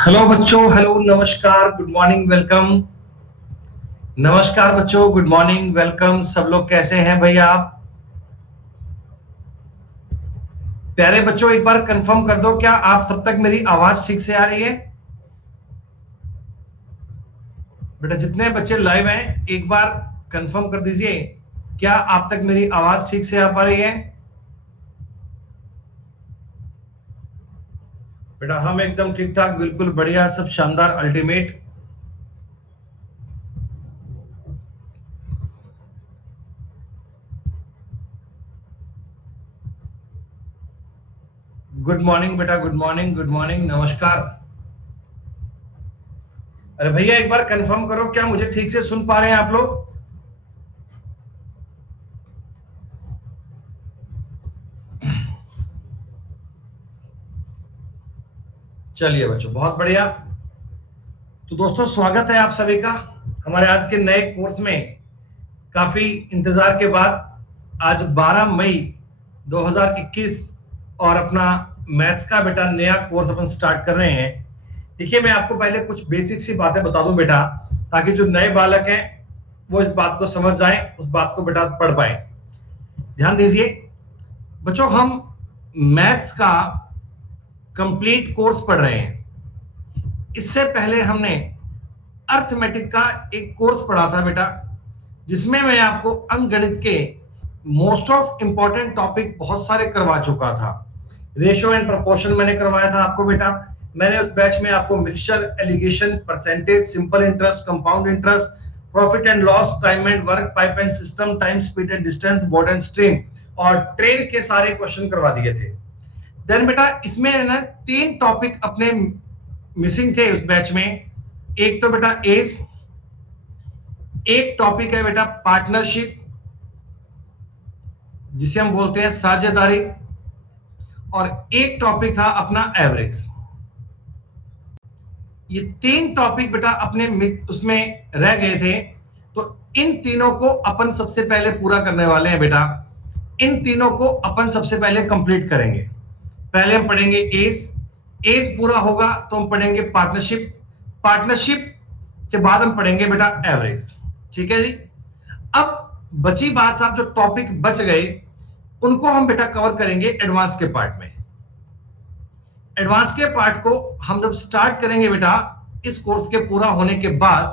Hello बच्चों, hello, नमस्कार, good morning, welcome. नमस्कार बच्चों, गुड मॉर्निंग, वेलकम। सब लोग कैसे हैं भैया आप? प्यारे बच्चों, एक बार कंफर्म कर दो, क्या आप सब तक मेरी आवाज ठीक से आ रही है? बेटा जितने बच्चे लाइव हैं एक बार कंफर्म कर दीजिए, क्या आप तक मेरी आवाज ठीक से आ पा रही है? बेटा हम एकदम ठीक ठाक, बिल्कुल बढ़िया, सब शानदार, अल्टीमेट। गुड मॉर्निंग बेटा, गुड मॉर्निंग, गुड मॉर्निंग, नमस्कार। अरे भैया एक बार कंफर्म करो, क्या मुझे ठीक से सुन पा रहे हैं आप लोग? चलिए बच्चों, बहुत बढ़िया। तो दोस्तों स्वागत है आप सभी का हमारे आज के नए कोर्स में। काफी इंतजार के बाद आज 12 मई 2021 और अपना मैथ्स का बेटा नया कोर्स अपन स्टार्ट कर रहे हैं। देखिए मैं आपको पहले कुछ बेसिक सी बातें बता दूं बेटा, ताकि जो नए बालक हैं वो इस बात को समझ जाएं, उस बात को बेटा पढ़ पाए। ध्यान दीजिए बच्चों, हम मैथ्स का कंप्लीट कोर्स पढ़ रहे हैं। इससे पहले हमने अर्थमेटिक का एक कोर्स पढ़ा था बेटा, जिसमें मैं आपको अंकगणित के मोस्ट ऑफ इंपॉर्टेंट टॉपिक बहुत सारे करवा चुका था। रेशियो एंड प्रोपोर्शन मैंने करवाया था आपको बेटा। मैंने उस बैच में आपको mixture, alligation, percentage, simple interest, compound interest, profit and loss, time and work, pipe and cistern, time, speed and distance, boat and stream और ट्रेन के सारे क्वेश्चन करवा दिए थे। देन बेटा इसमें ना 3 टॉपिक अपने मिसिंग थे उस बैच में। एक तो बेटा एज, एक टॉपिक है बेटा पार्टनरशिप, जिसे हम बोलते हैं साझेदारी, और एक टॉपिक था अपना एवरेज। ये 3 टॉपिक बेटा अपने उसमें रह गए थे, तो इन तीनों को अपन सबसे पहले पूरा करने वाले हैं बेटा। इन तीनों को अपन सबसे पहले कंप्लीट करेंगे। पहले हम पढ़ेंगे एज, एज पूरा होगा तो हम पढ़ेंगे पार्टनरशिप, पार्टनरशिप के बाद हम पढ़ेंगे बेटा एवरेज। ठीक है जी। अब बची बात साहब, जो टॉपिक बच गए उनको हम बेटा कवर करेंगे एडवांस के पार्ट में। एडवांस के पार्ट को हम जब स्टार्ट करेंगे बेटा इस कोर्स के पूरा होने के बाद,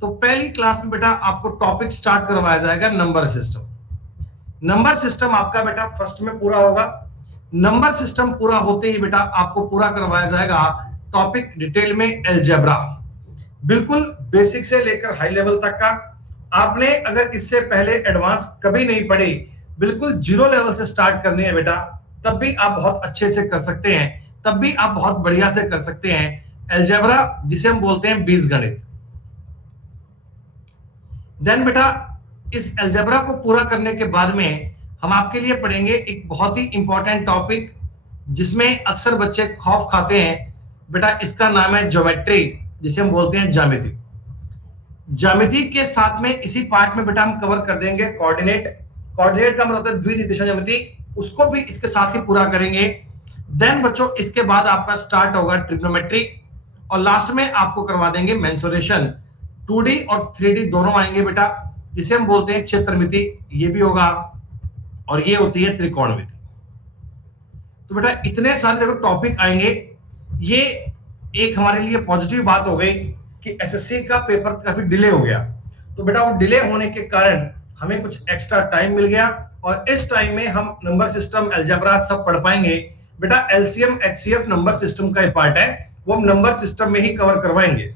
तो पहली क्लास में बेटा आपको टॉपिक स्टार्ट करवाया जाएगा नंबर सिस्टम। नंबर सिस्टम आपका बेटा फर्स्ट में पूरा होगा। नंबर सिस्टम पूरा होते ही बेटा आपको पूरा करवाया जाएगा टॉपिक डिटेल में अलजेब्रा, बिल्कुल बेसिक से लेकर हाई लेवल तक का। आपने अगर इससे पहले एडवांस कभी नहीं पढ़ी, बिल्कुल जीरो लेवल से स्टार्ट करनी है बेटा, तब भी आप बहुत अच्छे से कर सकते हैं, तब भी आप बहुत बढ़िया से कर सकते हैं अलजेब्रा, जिसे हम बोलते हैं बीजगणित। देन बेटा इस अलजेब्रा को पूरा करने के बाद में हम आपके लिए पढ़ेंगे एक बहुत ही इंपॉर्टेंट टॉपिक, जिसमें अक्सर बच्चे खौफ खाते हैं बेटा। इसका नाम है ज्योमेट्री, जिसे हम बोलते हैं ज्यामिति। ज्यामिति के साथ में इसी पार्ट में बेटा हम कवर कर देंगे कोऑर्डिनेट। कोऑर्डिनेट का मतलब द्विनिर्देशन ज्यामिति, उसको भी इसके साथ ही पूरा करेंगे। देन बच्चों इसके बाद आपका स्टार्ट होगा ट्रिग्नोमेट्री, और लास्ट में आपको करवा देंगे मेंसुरेशन। 2D और 3D दोनों आएंगे बेटा, जिसे हम बोलते हैं क्षेत्रमिति, ये भी होगा, और ये होती है त्रिकोणमिति। तो बेटा इतने सारे देखो टॉपिक आएंगे। ये एक हमारे लिए पॉजिटिव बात हो गई कि एसएससी का पेपर काफी डिले हो गया, तो बेटा वो डिले होने के कारण हमें कुछ एक्स्ट्रा टाइम मिल गया, और इस टाइम में हम नंबर सिस्टम, अलजेब्रा सब पढ़ पाएंगे बेटा। एलसीएम एचसीएफ नंबर सिस्टम का पार्ट है, वो हम नंबर सिस्टम में ही कवर करवाएंगे।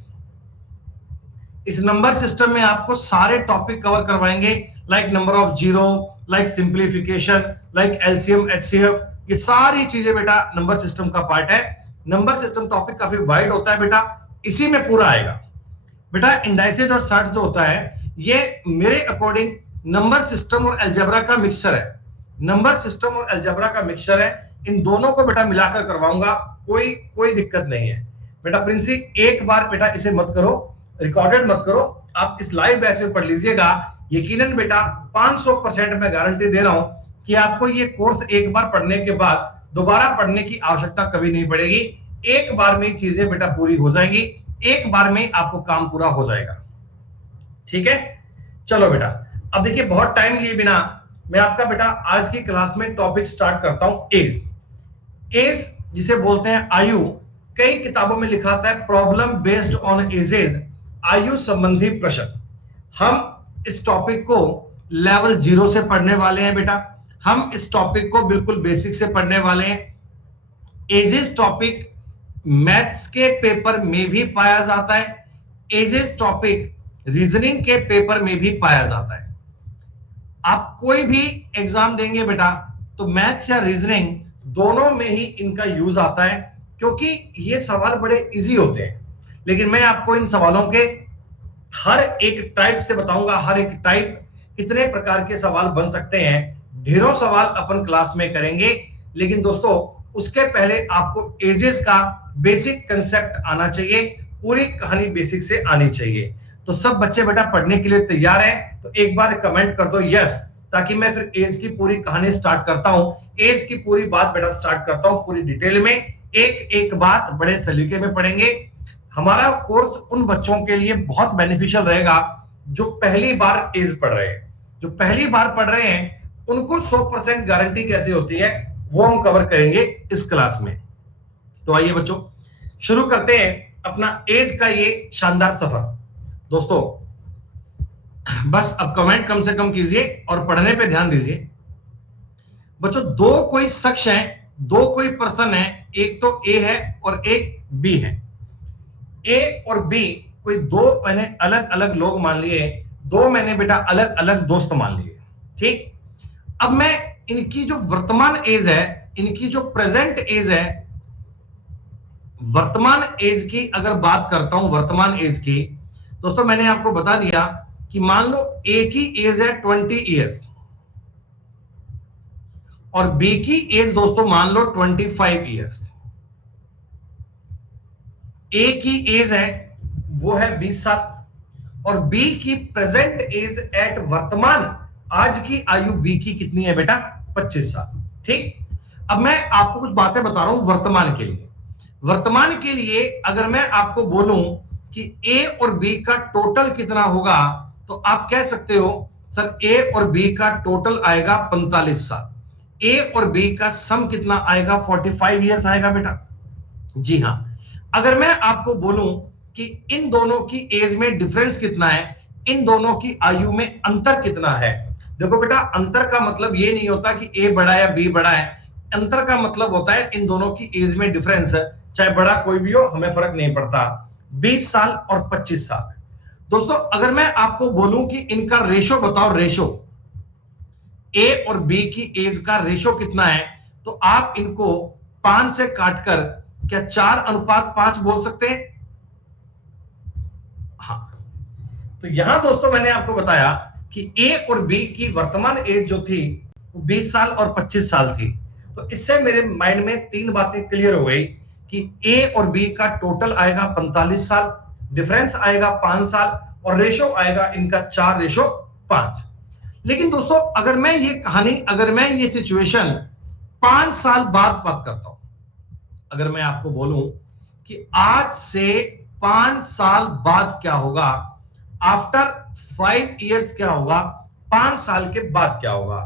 इस नंबर सिस्टम में आपको सारे टॉपिक कवर करवाएंगे, like number of zero, like simplification, like LCM HCF, ये सारी चीजें बेटा नंबर सिस्टम का पार्ट है। नंबर सिस्टम टॉपिक काफी वाइड होता है बेटा, इसी में पूरा आएगा बेटा। इंडाइसेस और सर्ट्स जो होता है, ये मेरे अकॉर्डिंग नंबर सिस्टम और अलजेब्रा का मिक्सचर है। नंबर सिस्टम और अलजेब्रा का मिक्सचर है, इन दोनों को बेटा मिलाकर करवाऊंगा, कोई दिक्कत नहीं है बेटा। प्रिंसी एक बार बेटा इसे मत करो, रिकॉर्डेड मत करो, आप इस लाइव बैच में पढ़ लीजिएगा। यकीनन बेटा 500% मैं गारंटी दे रहा हूं कि आपको ये कोर्स एक बार पढ़ने के बाद दोबारा पढ़ने की आवश्यकता कभी नहीं पड़ेगी। एक बार में चीजें बेटा पूरी हो जाएंगी, एक बार में आपको काम पूरा हो जाएगा। ठीक है, चलो बेटा, अब देखिए बहुत टाइम लिए बिना मैं आपका बेटा आज की क्लास में टॉपिक स्टार्ट करता हूं। एज, एज जिसे बोलते हैं आयु, कई किताबों में लिखा आता है प्रॉब्लम बेस्ड ऑन एजेस, आयु संबंधी प्रश्न। हम इस टॉपिक को लेवल 0 से पढ़ने वाले हैं बेटा, हम इस टॉपिक को बिल्कुल बेसिक से पढ़ने वाले हैं। एजेस टॉपिक मैथ्स के पेपर में भी पाया जाता है, एजेस टॉपिक रीजनिंग के पेपर में भी पाया जाता है। आप कोई भी एग्जाम देंगे बेटा तो मैथ्स या रीजनिंग दोनों में ही इनका यूज आता है, क्योंकि ये सवाल बड़े इजी होते हैं। लेकिन मैं आपको इन सवालों के हर एक टाइप से बताऊंगा, हर एक टाइप कितने प्रकार के सवाल बन सकते हैं। ढेरों सवाल अपन क्लास में करेंगे, लेकिन दोस्तों उसके पहले आपको एजेस का बेसिक कंसेप्ट आना चाहिए, पूरी कहानी बेसिक से आनी चाहिए। तो सब बच्चे बेटा पढ़ने के लिए तैयार हैं? तो एक बार कमेंट कर दो यस, ताकि मैं फिर एज की पूरी कहानी स्टार्ट करता हूं। एज की पूरी बात बेटा स्टार्ट करता हूं पूरी डिटेल में, एक एक बात बड़े सलीके में पढ़ेंगे। हमारा कोर्स उन बच्चों के लिए बहुत बेनिफिशियल रहेगा जो पहली बार एज पढ़ रहे हैं। जो पहली बार पढ़ रहे हैं उनको 100% गारंटी कैसे होती है वो हम कवर करेंगे इस क्लास में। तो आइए बच्चों शुरू करते हैं अपना एज का ये शानदार सफर। दोस्तों बस अब कमेंट कम से कम कीजिए और पढ़ने पे ध्यान दीजिए। बच्चों दो कोई शख्स है, दो कोई पर्सन है, एक तो ए है और एक बी है। ए और बी कोई दो मैंने अलग अलग लोग मान लिए, दो मैंने बेटा अलग अलग दोस्त मान लिए। ठीक, अब मैं इनकी जो वर्तमान एज है, इनकी जो प्रेजेंट एज है, वर्तमान एज की अगर बात करता हूं, वर्तमान एज की दोस्तों मैंने आपको बता दिया कि मान लो ए की एज है 20 इयर्स और बी की एज दोस्तों मान लो 25 इयर्स। ए की एज है वो है 20 साल और बी की प्रेजेंट एज एट वर्तमान आज की आयु बी की कितनी है बेटा? 25 साल। ठीक, अब मैं आपको कुछ बातें बता रहा हूं वर्तमान के लिए। वर्तमान के लिए अगर मैं आपको बोलूं कि ए और बी का टोटल कितना होगा तो आप कह सकते हो सर ए और बी का टोटल आएगा 45 साल। ए और बी का सम कितना आएगा? 45 इयर्स आएगा बेटा। जी हां, अगर मैं आपको बोलूं कि इन दोनों की एज में डिफरेंस कितना है, इन दोनों की आयु में अंतर कितना है, देखो बेटा अंतर का मतलब ये नहीं होता कि ए बड़ा या बी बड़ा है। अंतर का मतलब होता है इन दोनों की एज में डिफरेंस, चाहे बड़ा कोई भी हो हमें फर्क नहीं पड़ता, 20 साल और 25 साल। दोस्तों अगर मैं आपको बोलूं कि इनका रेशो बताओ, रेशो ए और बी की एज का रेशो कितना है, तो आप इनको 5 से काटकर क्या 4:5 बोल सकते हैं? हाँ, तो यहां दोस्तों मैंने आपको बताया कि ए और बी की वर्तमान एज जो थी वो 20 साल और 25 साल थी। तो इससे मेरे माइंड में तीन बातें क्लियर हो गई कि ए और बी का टोटल आएगा 45 साल, डिफरेंस आएगा 5 साल और रेशो आएगा इनका 4:5। लेकिन दोस्तों अगर मैं ये कहानी, अगर मैं ये सिचुएशन 5 साल बाद बात करता हूं, अगर मैं आपको बोलूं कि आज से 5 साल बाद क्या होगा, आफ्टर 5 इयर्स क्या होगा, 5 साल के बाद क्या होगा।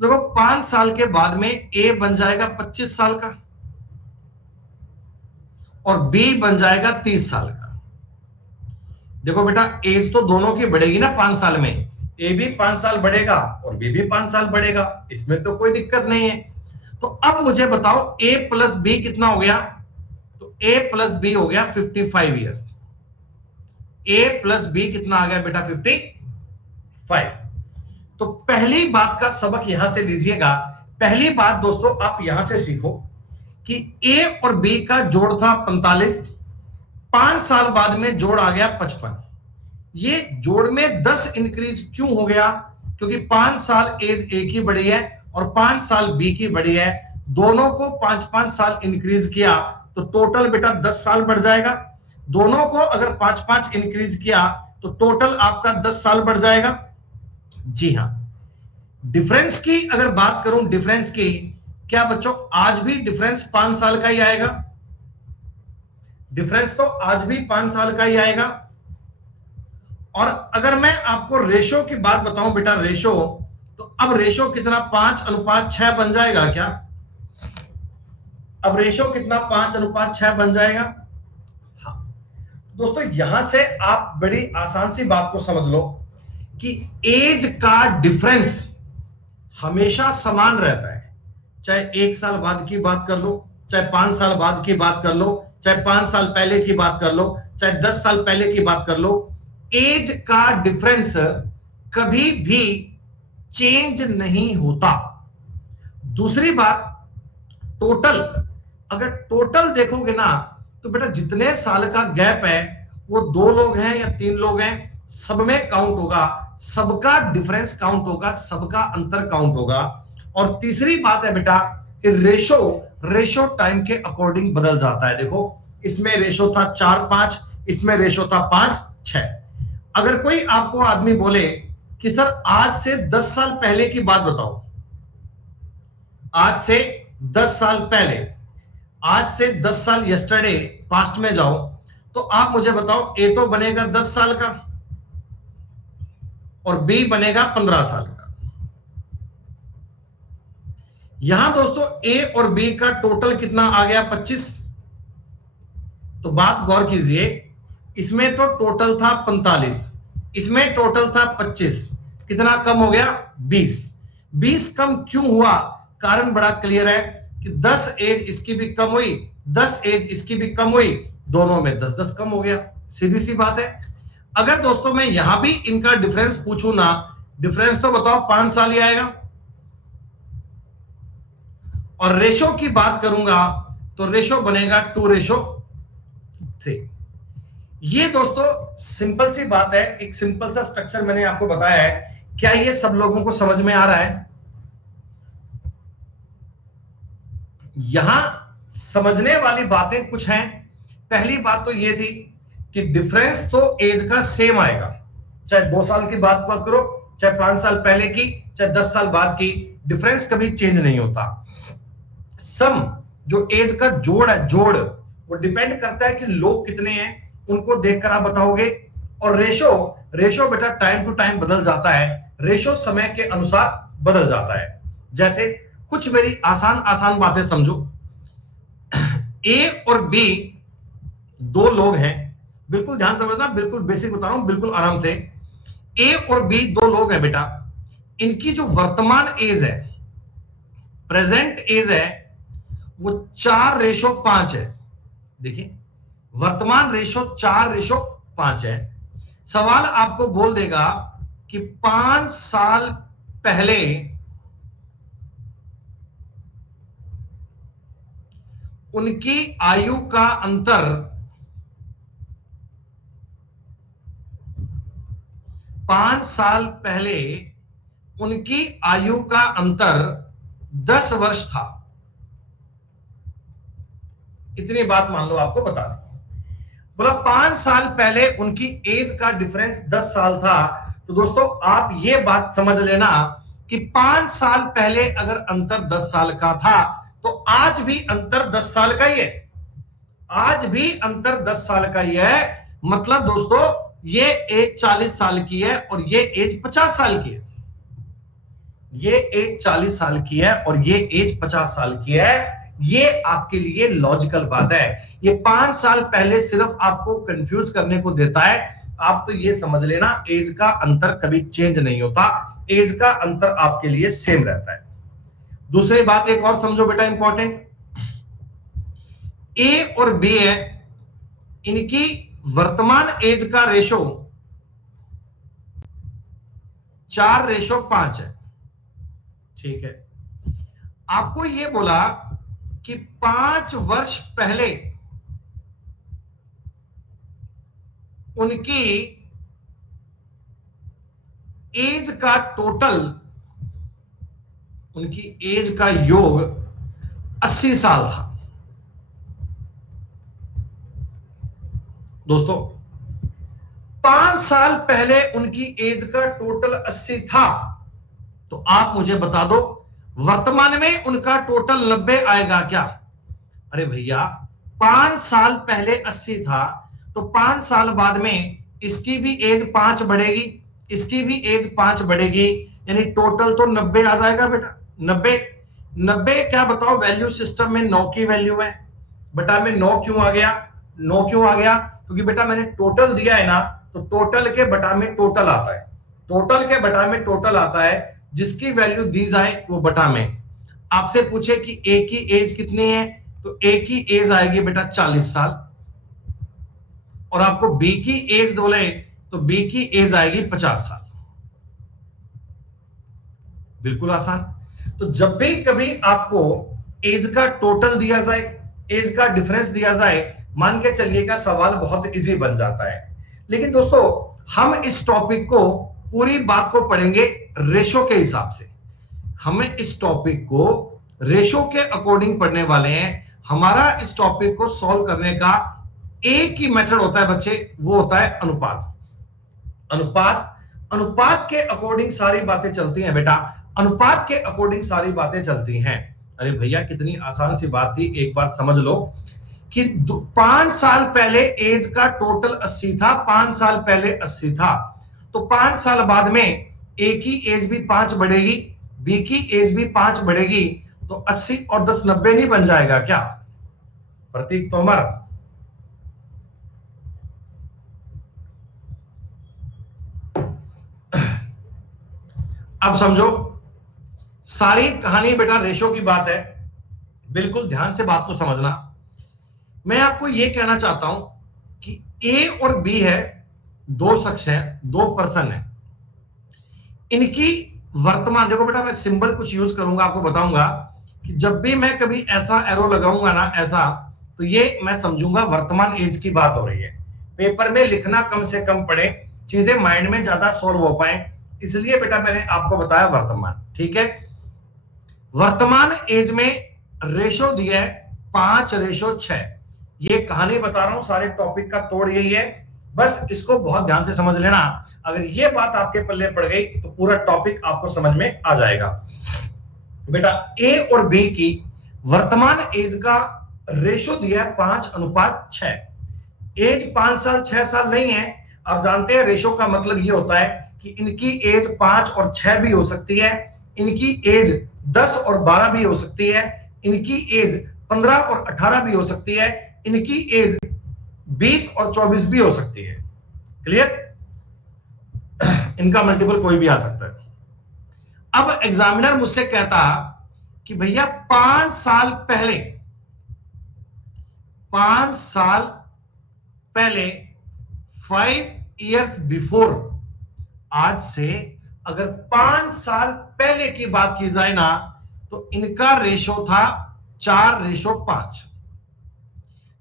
देखो 5 साल के बाद में ए बन जाएगा 25 साल का और बी बन जाएगा 30 साल का। देखो बेटा एज तो दोनों की बढ़ेगी ना 5 साल में, ए भी 5 साल बढ़ेगा और बी भी 5 साल बढ़ेगा, इसमें तो कोई दिक्कत नहीं है। तो अब मुझे बताओ ए प्लस बी कितना हो गया, तो ए प्लस बी हो गया 55 इयर्स। ए प्लस बी कितना आ गया बेटा? 55। तो पहली बात का सबक यहां से लीजिएगा। पहली बात दोस्तों आप यहां से सीखो कि ए और बी का जोड़ था 45, 5 साल बाद में जोड़ आ गया 55। ये जोड़ में 10 इंक्रीज क्यों हो गया? क्योंकि 5 साल एज ए की बढ़ी है और 5 साल बी की बढ़ी है, दोनों को 5-5 साल इंक्रीज किया तो टोटल बेटा 10 साल बढ़ जाएगा। दोनों को अगर 5-5 इंक्रीज किया तो टोटल आपका 10 साल बढ़ जाएगा। जी हां, डिफरेंस की अगर बात करूं, डिफरेंस की, क्या बच्चों आज भी डिफरेंस 5 साल का ही आएगा? डिफरेंस तो आज भी 5 साल का ही आएगा। और अगर मैं आपको रेशो की बात बताऊं बेटा, रेशो, तो अब रेशो कितना 5:6 बन जाएगा क्या? अब रेशो कितना 5:6 बन जाएगा? हाँ दोस्तों, यहां से आप बड़ी आसान सी बात को समझ लो कि एज का डिफरेंस हमेशा समान रहता है। चाहे 1 साल बाद की बात कर लो, चाहे 5 साल बाद की बात कर लो, चाहे 5 साल पहले की बात कर लो, चाहे 10 साल पहले की बात कर लो, एज का डिफरेंस कभी भी चेंज नहीं होता। दूसरी बात, टोटल, अगर टोटल देखोगे ना तो बेटा जितने साल का गैप है वो 2 लोग हैं या 3 लोग हैं, सब में काउंट होगा, सबका डिफरेंस काउंट होगा, सबका अंतर काउंट होगा। और तीसरी बात है बेटा कि रेशो टाइम के अकॉर्डिंग बदल जाता है। देखो इसमें रेशो था 4:5, इसमें रेशो था 5:6। अगर कोई आपको आदमी बोले कि सर आज से 10 साल पहले की बात बताओ, आज से 10 साल पहले, आज से 10 साल यस्टरडे, पास्ट में जाओ, तो आप मुझे बताओ ए तो बनेगा 10 साल का और बी बनेगा 15 साल का। यहां दोस्तों ए और बी का टोटल कितना आ गया? 25। तो बात गौर कीजिए, इसमें तो टोटल था 45, इसमें टोटल था 25, कितना कम हो गया? 20। 20 कम क्यों हुआ? कारण बड़ा क्लियर है कि 10 एज इसकी भी कम हुई, 10 एज इसकी भी कम हुई, दोनों में 10-10 कम हो गया। सीधी सी बात है। अगर दोस्तों मैं यहां भी इनका डिफरेंस पूछूं ना, डिफरेंस तो बताओ 5 साल ही आएगा। और रेशो की बात करूंगा तो रेशो बनेगा 2:3। ये दोस्तों सिंपल सी बात है, एक सिंपल सा स्ट्रक्चर मैंने आपको बताया है। क्या ये सब लोगों को समझ में आ रहा है? यहां समझने वाली बातें कुछ हैं। पहली बात तो ये थी कि डिफरेंस तो एज का सेम आएगा, चाहे 2 साल की बात करो, चाहे 5 साल पहले की, चाहे 10 साल बाद की, डिफरेंस कभी चेंज नहीं होता। सम, जो एज का जोड़ है, जोड़, वो डिपेंड करता है कि लोग कितने हैं, उनको देखकर आप बताओगे। और रेशो बेटा टाइम टू टाइम बदल जाता है, रेशो समय के अनुसार बदल जाता है। जैसे कुछ मेरी आसान आसान बातें समझो। ए और बी 2 लोग हैं, बिल्कुल ध्यान समझना, बिल्कुल बेसिक बता रहा हूं, बिल्कुल आराम से। ए और बी 2 लोग हैं बेटा, इनकी जो वर्तमान एज है, प्रेजेंट एज है, वो 4:5 है। देखिए वर्तमान रेशो 4:5 है। सवाल आपको बोल देगा कि 5 साल पहले उनकी आयु का अंतर 5 साल पहले उनकी आयु का अंतर 10 वर्ष था। इतनी बात मान लो आपको बता दें। बोला 5 साल पहले उनकी एज का डिफरेंस 10 साल था। तो दोस्तों आप ये बात समझ लेना कि 5 साल पहले अगर अंतर 10 साल का था तो आज भी अंतर 10 साल का ही है, आज भी अंतर 10 साल का ही है। मतलब दोस्तों ये एज 40 साल की है और ये एज 50 साल की है, ये एज 40 साल की है और ये एज 50 साल की है। ये आपके लिए लॉजिकल बात है। ये 5 साल पहले सिर्फ आपको कंफ्यूज करने को देता है। आप तो ये समझ लेना एज का अंतर कभी चेंज नहीं होता, एज का अंतर आपके लिए सेम रहता है। दूसरी बात एक और समझो बेटा इंपॉर्टेंट, ए और बी है, इनकी वर्तमान एज का रेशो 4:5 है। ठीक है, आपको यह बोला कि 5 वर्ष पहले उनकी एज का टोटल, उनकी एज का योग 80 साल था। दोस्तों 5 साल पहले उनकी एज का टोटल 80 था, तो आप मुझे बता दो वर्तमान में उनका टोटल 90 आएगा क्या? अरे भैया 5 साल पहले 80 था, तो 5 साल बाद में इसकी भी एज 5 बढ़ेगी, इसकी भी एज 5 बढ़ेगी, यानी टोटल तो 90 आ जाएगा बेटा। 90 90 क्या बताओ, वैल्यू सिस्टम में 9 की वैल्यू है, बटा में 9 क्यों आ गया? 9 क्यों आ गया? क्योंकि बेटा मैंने टोटल दिया है ना, तो टोटल के बटा में टोटल आता है, टोटल के बटा में टोटल आता है, जिसकी वैल्यू दी जाए वो बटा में। आपसे पूछे कि ए की एज कितनी है, तो ए की एज आएगी बेटा 40 साल, और आपको बी की एज बोले तो बी की एज आएगी 50 साल। बिल्कुल आसान। तो जब भी कभी आपको एज का टोटल दिया जाए, एज का डिफरेंस दिया जाए, मान के चलिएगा सवाल बहुत इजी बन जाता है। लेकिन दोस्तों हम इस टॉपिक को, पूरी बात को पढ़ेंगे रेशो के हिसाब से। हमें इस टॉपिक को रेशो के अकॉर्डिंग पढ़ने वाले हैं। हमारा इस टॉपिक को सॉल्व करने का एक ही मेथड होता है बच्चे, वो होता है अनुपात। अनुपात, अनुपात के अकॉर्डिंग सारी बातें चलती हैं बेटा, अनुपात के अकॉर्डिंग सारी बातें चलती हैं। अरे भैया कितनी आसान सी बात थी, एक बार समझ लो कि 5 साल पहले एज का टोटल 80 था, 5 साल पहले 80 था, तो 5 साल बाद में ए की एज भी 5 बढ़ेगी, बी की एज भी 5 बढ़ेगी, तो 80 और 10 90 नहीं बन जाएगा क्या? प्रतीक तोमर, अब समझो सारी कहानी बेटा रेशो की बात है, बिल्कुल ध्यान से बात को समझना। मैं आपको यह कहना चाहता हूं कि ए और बी है, दो शख्स हैं, दो पर्सन है, इनकी वर्तमान, देखो बेटा मैं सिंबल कुछ यूज करूंगा, आपको बताऊंगा कि जब भी मैं कभी ऐसा एरो लगाऊंगा ना ऐसा, तो ये मैं समझूंगा वर्तमान एज की बात हो रही है। पेपर में लिखना कम से कम पड़े, चीजें माइंड में ज्यादा सॉल्व हो पाए, इसलिए बेटा मैंने आपको बताया वर्तमान। ठीक है, वर्तमान एज में रेशो दिया है 5:6। ये कहानी बता रहा हूं, सारे टॉपिक का तोड़ यही है, बस इसको बहुत ध्यान से समझ लेना। अगर ये बात आपके पल्ले पड़ गई तो पूरा टॉपिक आपको समझ में आ जाएगा। बेटा ए और बी की वर्तमान एज का रेशो दिया है 5:6। एज 5 साल 6 साल नहीं है, आप जानते हैं रेशो का मतलब ये होता है कि इनकी एज 5 और 6 भी हो सकती है, इनकी एज 10 और 12 भी हो सकती है, इनकी एज 15 और 18 भी हो सकती है, इनकी एज 20 और 24 भी हो सकती है। क्लियर? इनका मल्टीपल कोई भी आ सकता है। अब एग्जामिनर मुझसे कहता कि भैया 5 साल पहले, 5 साल पहले 5 years बिफोर, आज से अगर 5 साल पहले की बात की जाए ना, तो इनका रेशो था 4:5।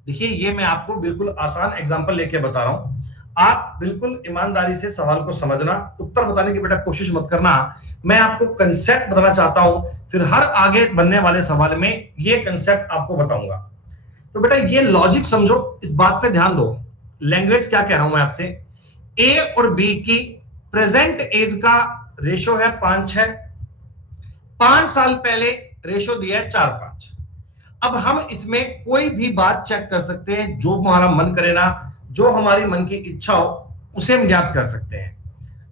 देखिए ये मैं आपको बिल्कुल आसान एग्जांपल लेके बता रहा हूं, आप बिल्कुल ईमानदारी से सवाल को समझना, उत्तर बताने की बेटा कोशिश मत करना। मैं आपको कंसेप्ट बताना चाहता हूं, फिर हर आगे बनने वाले सवाल में ये कंसेप्ट आपको बताऊंगा। तो बेटा ये लॉजिक समझो, इस बात पे ध्यान दो। लैंग्वेज क्या कह रहा हूं मैं आपसे, ए और बी की प्रेजेंट एज का रेशो है 5:6, 5 साल पहले रेशो दिया है 4:5। अब हम इसमें कोई भी बात चेक कर सकते हैं, जो हमारा मन करे ना, जो हमारी मन की इच्छा हो उसे हम ज्ञात कर सकते हैं।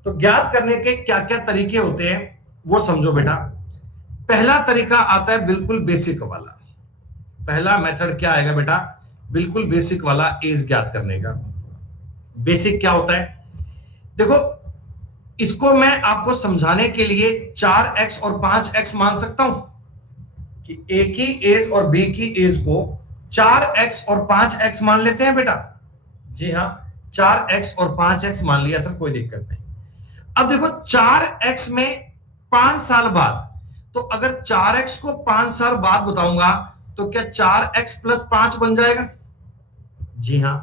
तो ज्ञात करने के क्या क्या तरीके होते हैं वो समझो बेटा। पहला तरीका आता है बिल्कुल बेसिक वाला, पहला मेथड क्या आएगा बेटा, बिल्कुल बेसिक वाला एज ज्ञात करने का। बेसिक क्या होता है, देखो इसको मैं आपको समझाने के लिए 4x और 5x मान सकता हूं कि ए की एज और बी की एज को 4x और 5x मान लेते हैं बेटा। जी हां, 4x और 5x मान लिया सर, कोई दिक्कत नहीं। अब देखो 4x में 5 साल बाद, तो अगर 4x को 5 साल बाद बताऊंगा तो क्या 4x + 5 बन जाएगा? जी हां।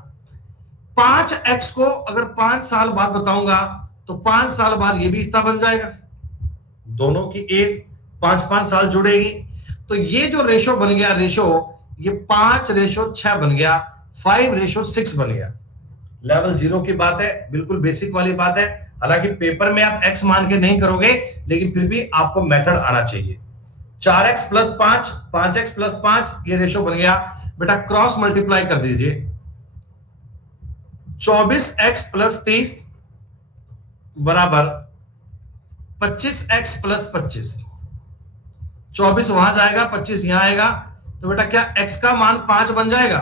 5x को अगर 5 साल बाद बताऊंगा तो 5 साल बाद ये भी इतना बन जाएगा, दोनों की एज 5-5 साल जुड़ेगी, तो ये जो रेशो बन गया, रेशो ये 5:6 बन गया, 5:6 बन गया। लेवल 0 की बात है, बिल्कुल बेसिक वाली बात है। हालांकि पेपर में आप x मान के नहीं करोगे, लेकिन फिर भी आपको मेथड आना चाहिए। 4x + 5, 5x + 5, ये रेशो बन गया। बेटा क्रॉस मल्टीप्लाई कर दीजिए। 24x+30 बराबर 25x+25। 24 वहां जाएगा, 25 यहां आएगा, तो बेटा क्या x का मान 5 बन जाएगा?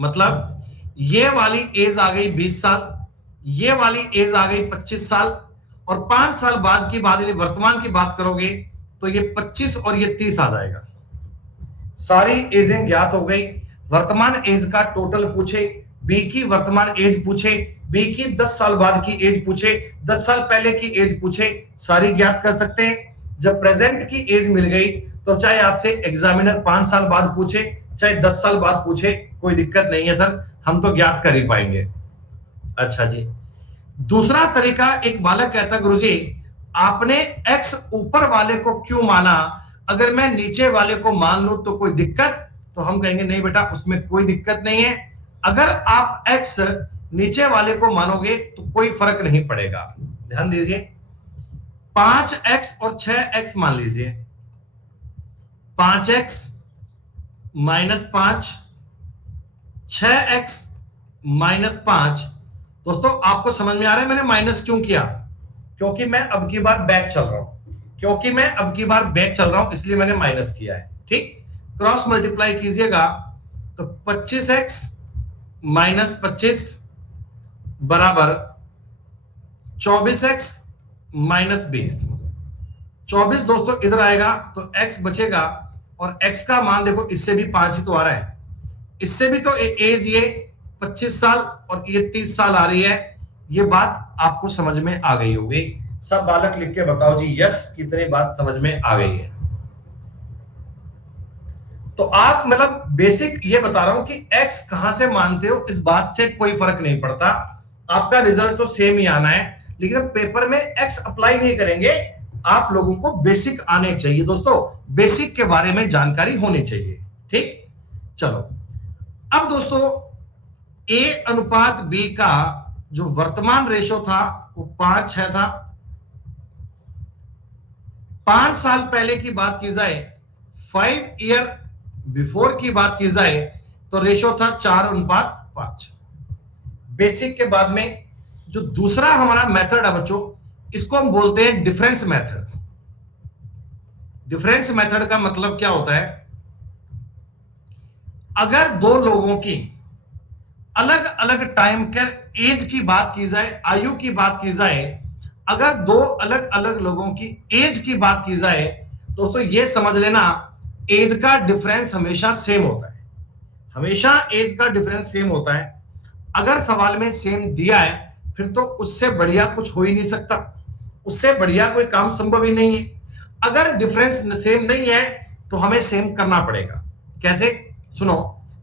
मतलब ये वाली एज आ गई 20 साल, ये वाली एज आ गई 25 साल, और 5 साल बाद की बात यानी वर्तमान की बात करोगे तो ये 25 और ये 30 आ जाएगा। सारी एजें ज्ञात हो गई। वर्तमान एज का टोटल पूछे, बी की वर्तमान एज पूछे, बी की 10 साल बाद की एज पूछे, 10 साल पहले की एज पूछे, सारी ज्ञात कर सकते हैं। जब प्रेजेंट की एज मिल गई तो चाहे आपसे एग्जामिनर 5 साल बाद पूछे, चाहे 10 साल बाद पूछे, कोई दिक्कत नहीं है सर, हम तो ज्ञात कर ही पाएंगे। अच्छा जी, दूसरा तरीका, एक बालक कहता गुरुजी आपने एक्स ऊपर वाले को क्यों माना, अगर मैं नीचे वाले को मान लूं तो कोई दिक्कत? तो हम कहेंगे नहीं बेटा, उसमें कोई दिक्कत नहीं है। अगर आप एक्स नीचे वाले को मानोगे तो कोई फर्क नहीं पड़ेगा। ध्यान दीजिए, 5x और 6x मान लीजिए, 5x -5, 6x -5। दोस्तों आपको समझ में आ रहा है मैंने माइनस क्यों किया? क्योंकि मैं अब की बार बैक चल रहा हूं, क्योंकि मैं अब की बार बैक चल रहा हूं इसलिए मैंने माइनस किया है। ठीक, क्रॉस मल्टीप्लाई कीजिएगा तो 25x -25 बराबर 24x -20। 24 दोस्तों इधर आएगा तो x बचेगा, और x का मान देखो इससे भी 5 ही तो आ रहा है, इससे भी तो एज ये 25 साल और ये 30 साल आ रही है। ये बात आपको समझ में आ गई होगी। सब बालक लिख के बताओ जी यस, कितनी बात समझ में आ गई है। तो आप मतलब बेसिक ये बता रहा हूं कि x कहां से मानते हो इस बात से कोई फर्क नहीं पड़ता, आपका रिजल्ट तो सेम ही आना है, लेकिन पेपर में x अप्लाई नहीं करेंगे। आप लोगों को बेसिक आने चाहिए दोस्तों, बेसिक के बारे में जानकारी होनी चाहिए। ठीक, चलो अब दोस्तों A/B का जो वर्तमान रेशो था वो 5:6 था। 5 साल पहले की बात की जाए, 5 ईयर बिफोर की बात की जाए तो रेशो था 4:5। बेसिक के बाद में जो दूसरा हमारा मेथड है बच्चों, इसको हम बोलते हैं डिफरेंस मेथड। डिफरेंस मेथड का मतलब क्या होता है, अगर दो लोगों की अलग अलग टाइम के एज की बात की जाए, आयु की बात की जाए, अगर दो अलग अलग लोगों की एज की बात की जाए दोस्तों ये समझ लेना एज का डिफरेंस हमेशा सेम होता है, हमेशा एज का डिफरेंस सेम होता है। अगर सवाल में सेम दिया है फिर तो उससे बढ़िया कुछ हो ही नहीं सकता, उससे बढ़िया कोई काम संभव ही नहीं है। अगर डिफरेंस सेम नहीं है तो हमें सेम करना पड़ेगा। कैसे? सुनो,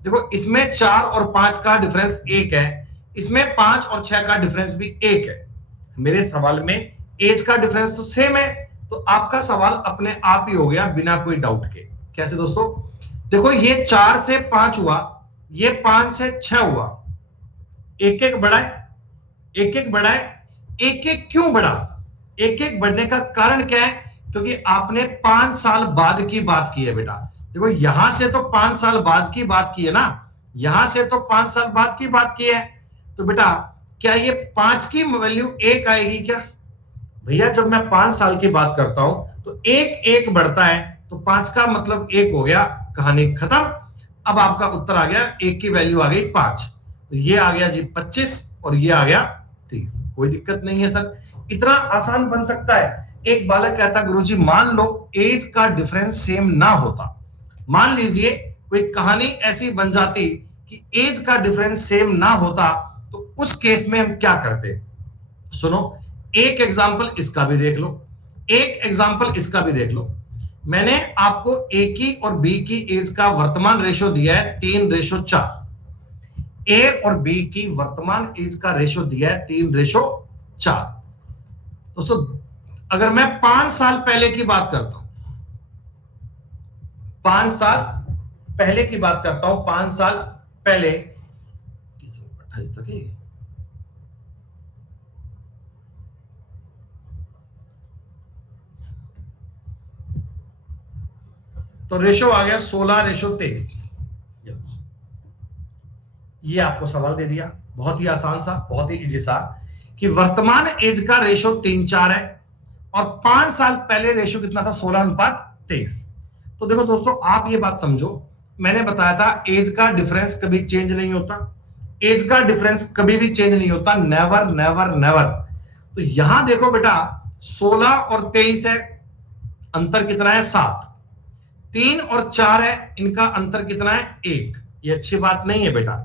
देखो इसमें 4 और 5 का डिफरेंस 1 है, इसमें 5 और 6 का डिफरेंस भी 1 है। मेरे सवाल में एज का डिफरेंस तो सेम है, तो आपका सवाल अपने आप ही हो गया बिना कोई डाउट के। कैसे दोस्तों? देखो ये 4 से 5 हुआ, ये 5 से 6 हुआ, एक एक बढ़ाए, एक एक बढ़ाए, एक एक क्यों बढ़ा? एक एक बढ़ने का कारण क्या है? क्योंकि आपने 5 साल बाद की बात की है बेटा। देखो यहां से तो 5 साल बाद की बात की है ना, यहां से तो 5 साल बाद की बात की है, तो बेटा क्या ये 5 की वैल्यू 1 आएगी क्या? भैया जब मैं 5 साल की बात करता हूं तो एक एक बढ़ता है, तो 5 का मतलब 1 हो गया, कहानी खत्म। अब आपका उत्तर आ गया, एक की वैल्यू आ गई 5, तो ये आ गया जी 25 और ये आ गया 30। कोई दिक्कत नहीं है सर, इतना आसान बन सकता है। एक बालक कहता गुरुजी मान लो एज का डिफरेंस सेम ना होता, मान लीजिए कोई कहानी ऐसी बन जाती कि एज का डिफरेंस सेम ना होता, तो उस केस में हम क्या करते? सुनो, एक एग्जाम्पल इसका भी देख लो, एक एग्जाम्पल इसका भी देख लो। मैंने आपको ए की और बी की एज का वर्तमान रेशो दिया है 3:4। ए और बी की वर्तमान एज का रेशो दिया है 3:4। दोस्तों अगर मैं 5 साल पहले की बात करता हूं, 5 साल पहले की बात करता हूं, 5 साल पहले 28 तक ही, तो रेशो आ गया 16:23। ये आपको सवाल दे दिया, बहुत ही आसान सा, बहुत ही इजी सा, कि वर्तमान एज का रेशो 3:4 है और 5 साल पहले रेशो कितना था, 16:23। तो देखो दोस्तों, आप ये बात समझो, मैंने बताया था एज का डिफरेंस कभी चेंज नहीं होता, एज का डिफरेंस कभी भी चेंज नहीं होता, नेवर नेवर नेवर। तो यहां देखो बेटा, 16 और 23 है, अंतर कितना है, 7। 3 और 4 है, इनका अंतर कितना है, 1। ये अच्छी बात नहीं है बेटा,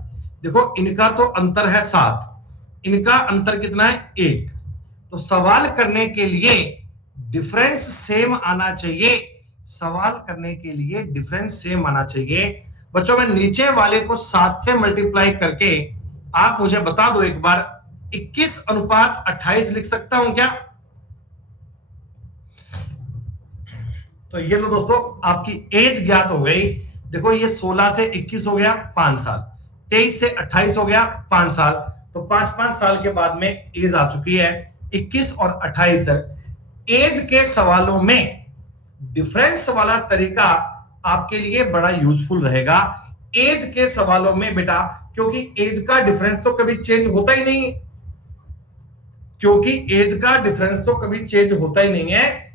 देखो इनका तो अंतर है 7, इनका अंतर कितना है, 1। तो सवाल करने के लिए डिफरेंस सेम आना चाहिए, सवाल करने के लिए डिफरेंस सेम आना चाहिए। बच्चों, मैं नीचे वाले को 7 से मल्टीप्लाई करके आप मुझे बता दो एक बार, 21:28 लिख सकता हूं क्या? तो ये लो दोस्तों, आपकी एज ज्ञात हो गई। देखो ये 16 से 21 हो गया, 5 साल, 23 से 28 हो गया, 5 साल, तो 5-5 साल के बाद में एज आ चुकी है 21 और 28 है। एज के सवालों में डिफरेंस वाला तरीका आपके लिए बड़ा यूजफुल रहेगा एज के सवालों में बेटा, क्योंकि एज का डिफरेंस तो कभी चेंज होता ही नहीं है, क्योंकि एज का डिफरेंस तो कभी चेंज होता ही नहीं है,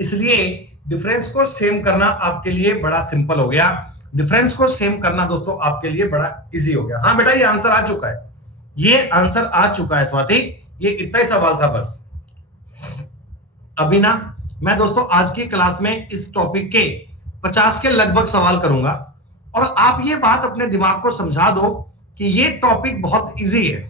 इसलिए डिफरेंस को सेम करना आपके लिए बड़ा सिंपल हो गया। डिफरेंस को सेम करना दोस्तों आपके लिए बड़ा इजी हो गया। हाँ बेटा, ये आंसर आ चुका है, ये आंसर आ चुका है स्वाति, ये इतना ही सवाल था बस। अभी ना मैं दोस्तों आज की क्लास में इस टॉपिक के 50 के लगभग सवाल करूंगा, और आप ये बात अपने दिमाग को समझा दो कि ये टॉपिक बहुत इजी है,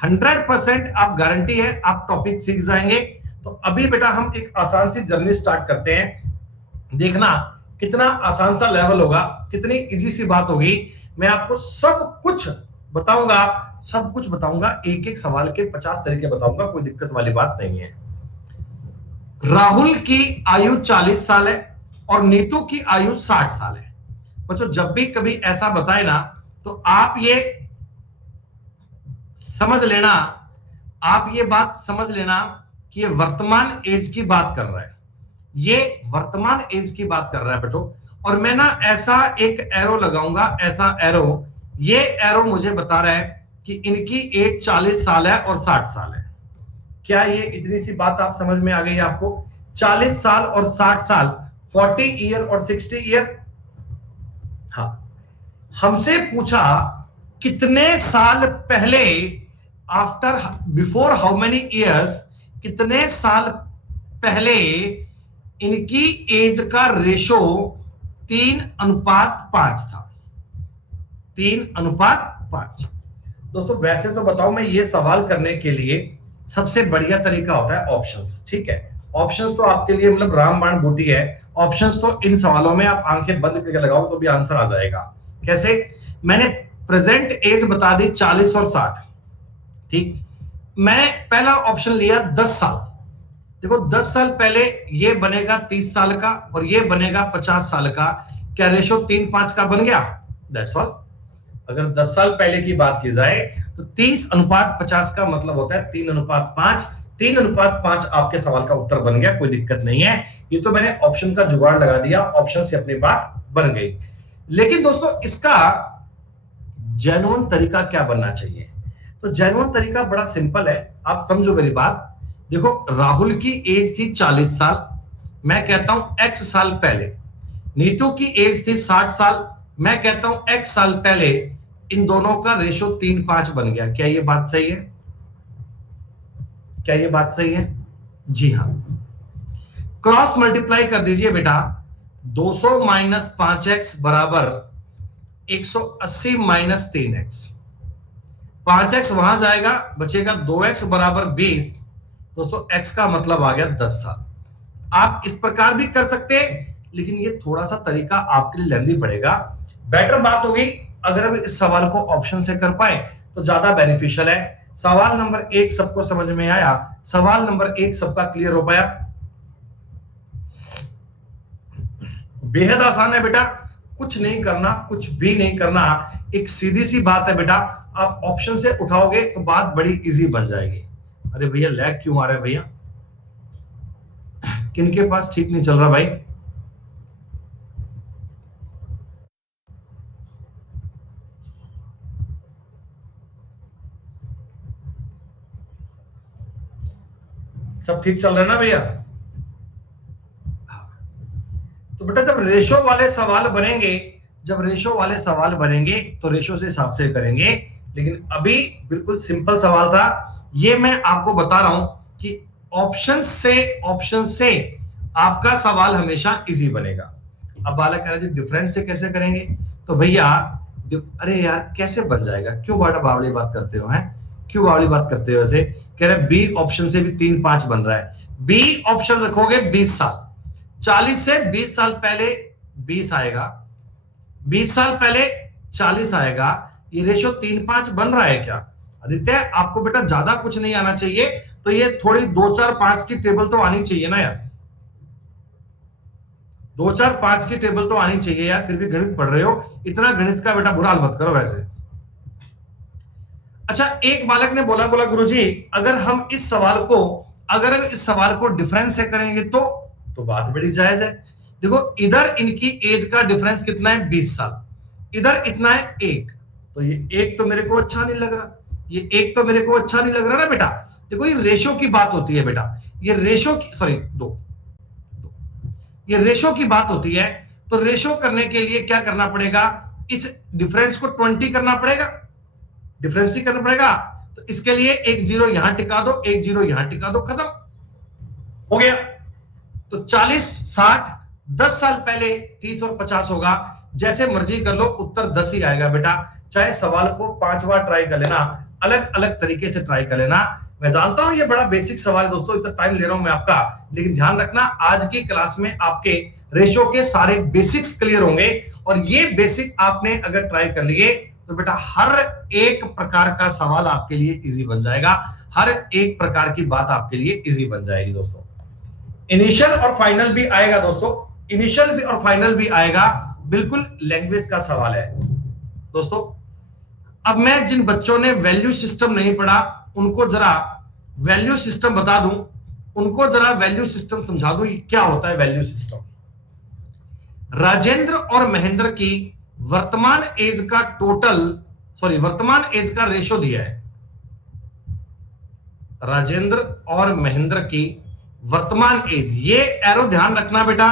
100% आप गारंटी है आप टॉपिक सीख जाएंगे। तो अभी बेटा हम एक आसान सी जर्नी स्टार्ट करते हैं, देखना कितना आसान सा लेवल होगा, कितनी इजी सी बात होगी। मैं आपको सब कुछ बताऊंगा, सब कुछ बताऊंगा, एक एक सवाल के 50 तरीके बताऊंगा, कोई दिक्कत वाली बात नहीं है। राहुल की आयु 40 साल है और नीतू की आयु 60 साल है। बच्चों, जब भी कभी ऐसा बताए ना, तो आप ये समझ लेना, आप ये बात समझ लेना कि ये वर्तमान एज की बात कर रहा है, ये वर्तमान एज की बात कर रहा है बच्चों। और मैं ना ऐसा एक एरो लगाऊंगा, ऐसा एरो, ये एरो मुझे बता रहा है कि इनकी एज 40 साल है और 60 साल है। क्या ये इतनी सी बात आप समझ में आ गई आपको? 40 साल और 60 साल, 40 ईयर और 60 ईयर। हाँ, हमसे पूछा कितने साल पहले, after before how many years, कितने साल पहले इनकी एज का रेशो 3:5 था, 3:5। दोस्तों वैसे तो बताओ, मैं ये सवाल करने के लिए सबसे बढ़िया तरीका होता है ऑप्शंस, ठीक है। ऑप्शंस तो आपके लिए मतलब रामबाण बूटी है, ऑप्शंस तो इन सवालों में आप आंखें बंद करके लगाओ तो भी आंसर आ जाएगा। कैसे? मैंने प्रेजेंट एज बता दी 40 और 60, ठीक। मैंने पहला ऑप्शन लिया 10 साल। देखो 10 साल पहले ये बनेगा 30 साल का और ये बनेगा 50 साल का, क्या रेशो 3:5 का बन गया? That's all. अगर 10 साल पहले की बात की जाए तो 30:50 का मतलब होता है 3:5। 3:5 आपके सवाल का उत्तर बन गया, कोई दिक्कत नहीं है। ये तो मैंने ऑप्शन का जुगाड़ लगा दिया, ऑप्शन से अपनी बात बन गई। लेकिन दोस्तों इसका जेन्युइन तरीका क्या बनना चाहिए? तो जेन्युइन तरीका बड़ा सिंपल है, आप समझो मेरी बात। देखो राहुल की एज थी 40 साल, मैं कहता हूं x साल पहले। नीतू की एज थी 60 साल, मैं कहता हूं x साल पहले। इन दोनों का रेशो 3:5 बन गया। क्या ये बात सही है? क्या ये बात सही है? जी हाँ। क्रॉस मल्टीप्लाई कर दीजिए बेटा, 200 - 5x बराबर 180 - 3x। 5x वहां जाएगा, बचेगा 2x बराबर 20। दोस्तों x का मतलब आ गया 10 साल। आप इस प्रकार भी कर सकते हैं, लेकिन ये थोड़ा सा तरीका आपके लिए लेंदी पड़ेगा। बेटर बात होगी अगर हम इस सवाल को ऑप्शन से कर पाए तो ज्यादा बेनिफिशियल है। सवाल नंबर 1 सबको समझ में आया? सवाल नंबर 1 सबका क्लियर हो पाया? बेहद आसान है बेटा, कुछ नहीं करना, कुछ भी नहीं करना, एक सीधी सी बात है बेटा। आप ऑप्शन से उठाओगे तो बात बड़ी इजी बन जाएगी। अरे भैया लैग क्यों आ रहा है भैया? किनके पास ठीक नहीं चल रहा भाई? सब ठीक चल रहा है ना भैया? तो बेटा जब रेशो वाले सवाल बनेंगे, जब रेशो वाले सवाल बनेंगे तो रेशो से हिसाब से करेंगे, लेकिन अभी बिल्कुल सिंपल सवाल था। ये मैं आपको बता रहा हूं कि ऑप्शन से आपका सवाल हमेशा इजी बनेगा। अब बालक कह रहा है डिफरेंस से कैसे करेंगे, तो भैया अरे यार कैसे बन जाएगा, क्यों बड़ा बावली बात करते हो, हैं क्यों बावली बात करते हो? वैसे कह रहे बी ऑप्शन से भी 3 5 बन रहा है। बी ऑप्शन रखोगे 20 साल, 40 से 20 साल पहले 20 आएगा, 20 साल पहले 40 आएगा। ये रेशो 3 5 बन रहा है क्या आदित्य? आपको बेटा ज्यादा कुछ नहीं आना चाहिए, तो ये थोड़ी 2 4 5 की टेबल तो आनी चाहिए ना यार, 2 4 5 की टेबल तो आनी चाहिए यार। फिर भी गणित पढ़ रहे हो, इतना गणित का बेटा बुरा हाल मत करो वैसे। अच्छा, एक बालक ने बोला गुरुजी अगर हम इस सवाल को डिफरेंस से करेंगे तो बात बड़ी जायज है। देखो इधर इनकी एज का डिफरेंस कितना है, 20 साल, इधर इतना है 1, तो ये 1 तो मेरे को अच्छा नहीं लग रहा, ये 1 तो मेरे को अच्छा नहीं लग रहा ना बेटा। देखो ये रेशो की बात होती है बेटा, ये रेशो की, सॉरी 2, ये रेशो की बात होती है। तो रेशो करने के लिए क्या करना पड़ेगा, इस डिफरेंस को 20 करना पड़ेगा, डिफरेंस ही करना पड़ेगा। तो इसके लिए एक जीरो यहां टिका दो, एक जीरो यहां टिका दो, खत्म हो गया। तो 40 60 10 साल पहले 30 और 50 होगा, जैसे मर्जी कर लो, उत्तर 10 ही आएगा बेटा। चाहे सवाल को 5 बार ट्राई कर लेना, अलग अलग तरीके से ट्राई कर लेना। मैं जानता हूं ये बड़ा बेसिक सवाल है दोस्तों, इतना टाइम ले रहा हूं मैं आपका, लेकिन ध्यान रखना आज की क्लास में आपके रेशो के सारे बेसिक्स क्लियर होंगे, और ये बेसिक आपने अगर ट्राई कर लिए तो बेटा हर एक प्रकार का सवाल आपके लिए इजी बन जाएगा, हर एक प्रकार की बात आपके लिए इजी बन जाएगी दोस्तों। इनिशियल और फाइनल भी आएगा दोस्तों, इनिशियल भी और फाइनल भी आएगा, बिल्कुल लैंग्वेज का सवाल है दोस्तों। अब मैं जिन बच्चों ने वैल्यू सिस्टम नहीं पढ़ा उनको जरा वैल्यू सिस्टम बता दूं, उनको जरा वैल्यू सिस्टम समझा दूं, क्या होता है वैल्यू सिस्टम। राजेंद्र और महेंद्र की वर्तमान एज का वर्तमान एज का रेशो दिया है। राजेंद्र और महेंद्र की वर्तमान एज, ये एरो ध्यान रखना बेटा,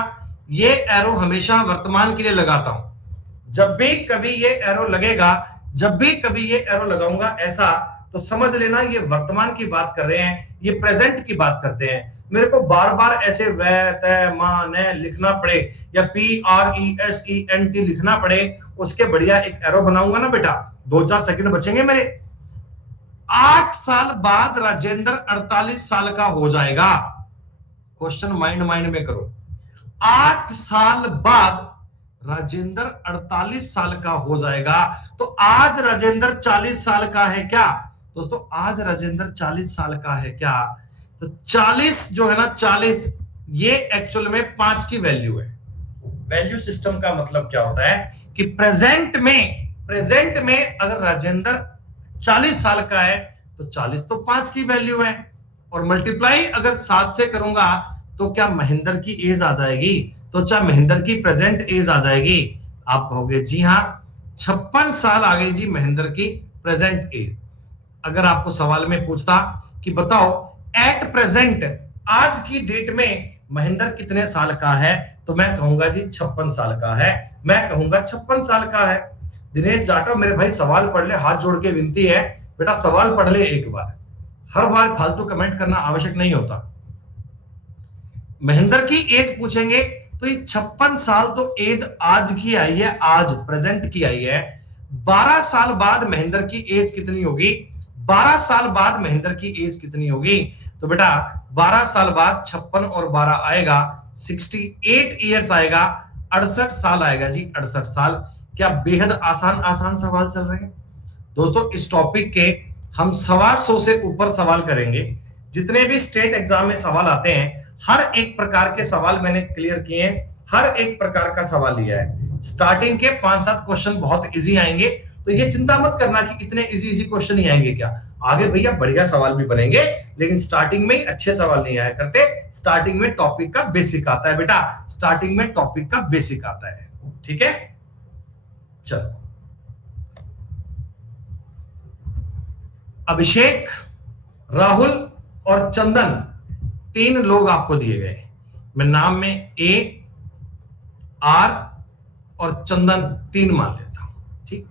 ये एरो हमेशा वर्तमान के लिए लगाता हूं। जब भी कभी ये एरो लगेगा, जब भी कभी ये एरो लगाऊंगा ऐसा, तो समझ लेना ये वर्तमान की बात कर रहे हैं, ये प्रेजेंट की बात करते हैं। मेरे को बार बार ऐसे व त म न लिखना पड़े या PRESENT लिखना पड़े, उसके बढ़िया एक एरो बनाऊंगा ना बेटा, 2-4 सेकंड बचेंगे मेरे। 8 साल बाद राजेंद्र 48 साल का हो जाएगा। क्वेश्चन माइंड में करो, 8 साल बाद राजेंद्र 48 साल का हो जाएगा। तो आज राजेंद्र 40 साल का है क्या दोस्तों? आज राजेंद्र 40 साल का है क्या? तो 40 जो है ना, 40 ये एक्चुअल में 5 की वैल्यू है। वैल्यू सिस्टम का मतलब क्या होता है कि प्रेजेंट में अगर राजेंद्र 40 साल का है तो 40 तो 5 की वैल्यू है, और मल्टीप्लाई अगर 7 से करूंगा तो क्या महेंद्र की एज आ जाएगी, तो क्या महेंद्र की प्रेजेंट एज आ जाएगी? आप कहोगे जी हाँ, 56 साल आ गई जी महेंद्र की प्रेजेंट एज। अगर आपको सवाल में पूछता कि बताओ एट प्रेजेंट, आज की डेट में महेंद्र कितने साल का है, तो मैं कहूंगा जी 56 साल का है, मैं कहूंगा 56 साल का है। दिनेश जाटव मेरे भाई सवाल पढ़ ले, हाथ जोड़ के विनती है बेटा, सवाल पढ़ ले एक बार, हर बार फालतू कमेंट करना आवश्यक नहीं होता। महेंद्र की एज पूछेंगे तो ये 56 साल तो एज आज की आई है, आज प्रेजेंट की आई है। 12 साल बाद महेंद्र की एज कितनी होगी? 12 साल बाद महेंद्र की एज कितनी होगी? तो बेटा 12 साल बाद 56 और 12 आएगा, 68 ईयर्स आएगा, 68 साल आएगा जी, 68 साल। क्या बेहद आसान सवाल चल रहे हैं दोस्तों। इस टॉपिक के हम 125 से ऊपर सवाल करेंगे। जितने भी स्टेट एग्जाम में सवाल आते हैं, हर एक प्रकार के सवाल मैंने क्लियर किए हैं, हर एक प्रकार का सवाल लिया है। स्टार्टिंग के 5-7 क्वेश्चन बहुत इजी आएंगे, तो ये चिंता मत करना कि इतने इजी क्वेश्चन ही आएंगे क्या, आगे भैया बढ़िया सवाल भी बनेंगे, लेकिन स्टार्टिंग में अच्छे सवाल नहीं आया करते। स्टार्टिंग में टॉपिक का बेसिक आता है बेटा, स्टार्टिंग में टॉपिक का बेसिक आता है, ठीक है। चलो, अभिषेक, राहुल और चंदन तीन लोग आपको दिए गए, मैं नाम में ए, आर और चंदन तीन मान लेता हूं, ठीक।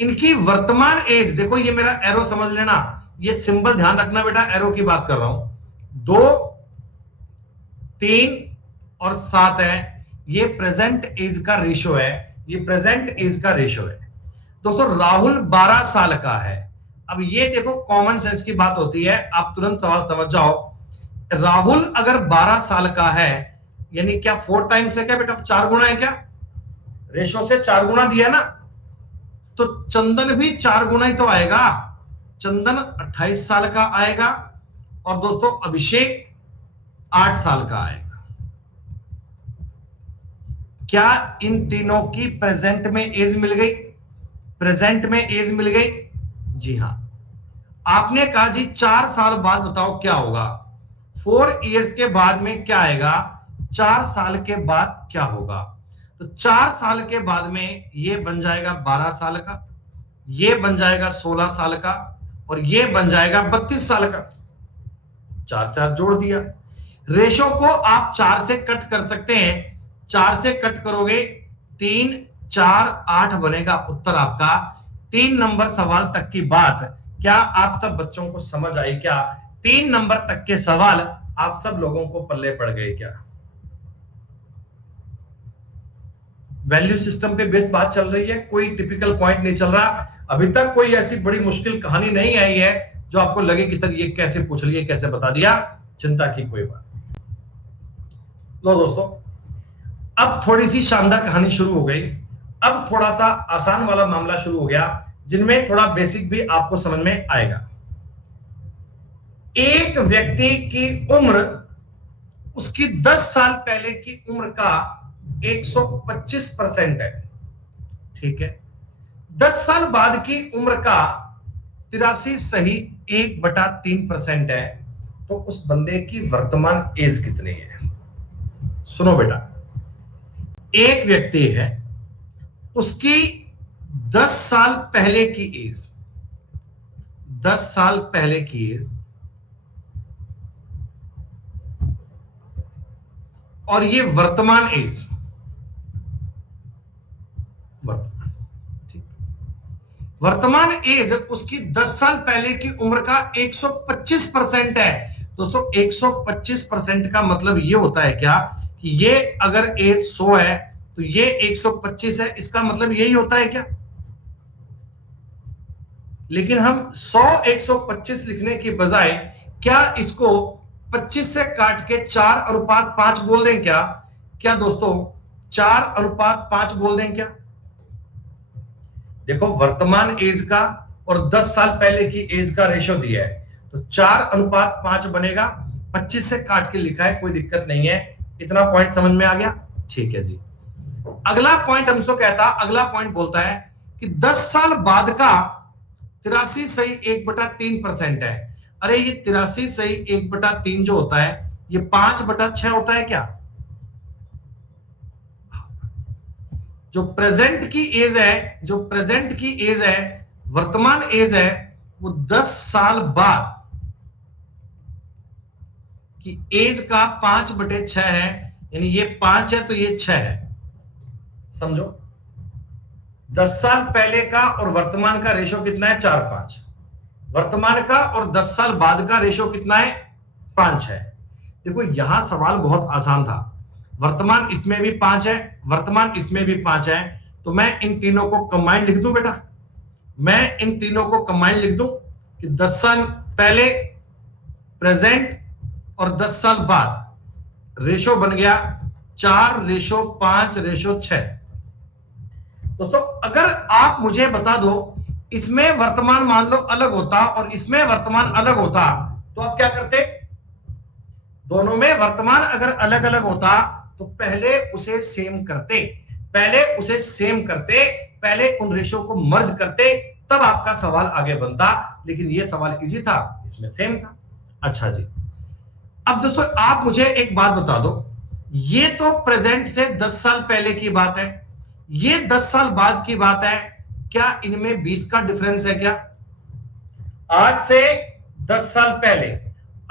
इनकी वर्तमान एज देखो, ये मेरा एरो समझ लेना, ये सिंबल ध्यान रखना बेटा, एरो की बात कर रहा हूं। 2, 3 और 7 है, ये प्रेजेंट एज का रेशो है, ये प्रेजेंट एज का रेशो है। दोस्तों राहुल 12 साल का है। अब ये देखो कॉमन सेंस की बात होती है, आप तुरंत सवाल समझ जाओ। राहुल अगर 12 साल का है, यानी क्या 4 टाइम्स है क्या बेटा, 4 गुना है क्या, रेशो से 4 गुना दिया है ना, तो चंदन भी 4 गुना ही तो आएगा। चंदन 28 साल का आएगा और दोस्तों अभिषेक 8 साल का आएगा। क्या इन तीनों की प्रेजेंट में एज मिल गई, प्रेजेंट में एज मिल गई? जी हां। आपने कहा जी 4 साल बाद बताओ क्या होगा, 4 इयर्स के बाद में क्या आएगा, 4 साल के बाद क्या होगा? तो 4 साल के बाद में ये बन जाएगा 12 साल का, ये बन जाएगा 16 साल का और ये बन जाएगा 32 साल का। 4 जोड़ दिया। रेशो को आप 4 से कट कर सकते हैं, 4 से कट करोगे 3, 4, 8 बनेगा उत्तर आपका। 3 नंबर सवाल तक की बात क्या आप सब बच्चों को समझ आई क्या? 3 नंबर तक के सवाल आप सब लोगों को पल्ले पड़ गए क्या? वैल्यू सिस्टम पे बेस बात चल रही है, कोई टिपिकल पॉइंट नहीं चल रहा अभी तक। कोई ऐसी बड़ी मुश्किल कहानी नहीं आई है जो आपको लगे कि सर ये कैसे पूछ लिए, कैसे बता दिया। चिंता की कोई बात नहीं। लो दोस्तों, अब थोड़ी सी शानदार कहानी शुरू हो गई। अब थोड़ा सा आसान वाला मामला शुरू हो गया, जिनमें थोड़ा बेसिक भी आपको समझ में आएगा। एक व्यक्ति की उम्र उसकी 10 साल पहले की उम्र का 125% है, ठीक है। 10 साल बाद की उम्र का 83 सही 1/3% है, तो उस बंदे की वर्तमान एज कितनी है? सुनो बेटा, एक व्यक्ति है, उसकी 10 साल पहले की एज, 10 साल पहले की एज और ये वर्तमान एज, वर्तमान एज उसकी 10 साल पहले की उम्र का 125% है। दोस्तों 125% का मतलब ये होता है क्या कि ये अगर एज 100 है तो ये 125 है, इसका मतलब यही होता है क्या? लेकिन हम 100 125 लिखने की बजाय क्या इसको 25 से काट के 4:5 बोल दें क्या? क्या दोस्तों 4:5 बोल दें क्या? देखो वर्तमान एज का और 10 साल पहले की एज का रेशो दिया है, तो 4:5 बनेगा। 25 से काट के लिखा है, कोई दिक्कत नहीं है। इतना पॉइंट समझ में आ गया? ठीक है जी। अगला पॉइंट हमसे कहता, अगला पॉइंट बोलता है कि 10 साल बाद का 83 सही 1/3% है। अरे ये 83 सही 1/3 जो होता है, ये 5/6 होता है क्या? जो प्रेजेंट की एज है, जो प्रेजेंट की एज है, वर्तमान एज है, वो 10 साल बाद की एज का 5/6 है, यानी ये 5 है तो ये 6 है। समझो 10 साल पहले का और वर्तमान का रेशो कितना है? 4:5। वर्तमान का और 10 साल बाद का रेशो कितना है? 5 है। देखो यहां सवाल बहुत आसान था। वर्तमान इसमें भी 5 है, वर्तमान इसमें भी 5 है, तो मैं इन तीनों को कंबाइंड लिख दूं बेटा। मैं इन तीनों को कंबाइंड लिख दूं कि 10 साल पहले, प्रेजेंट और 10 साल बाद रेशो बन गया 4:5:6। दोस्तों अगर आप मुझे बता दो इसमें वर्तमान मान लो अलग होता और इसमें वर्तमान अलग होता, तो आप क्या करते? दोनों में वर्तमान अगर अलग अलग होता तो पहले उसे सेम करते, पहले उसे सेम करते, पहले उन रेशो को मर्ज करते, तब आपका सवाल आगे बनता। लेकिन यह सवाल इजी था, इसमें सेम था। अच्छा जी, अब दोस्तों आप मुझे एक बात बता दो, ये तो प्रेजेंट से 10 साल पहले की बात है, ये 10 साल बाद की बात है, क्या इनमें 20 का डिफरेंस है क्या? आज से 10 साल पहले,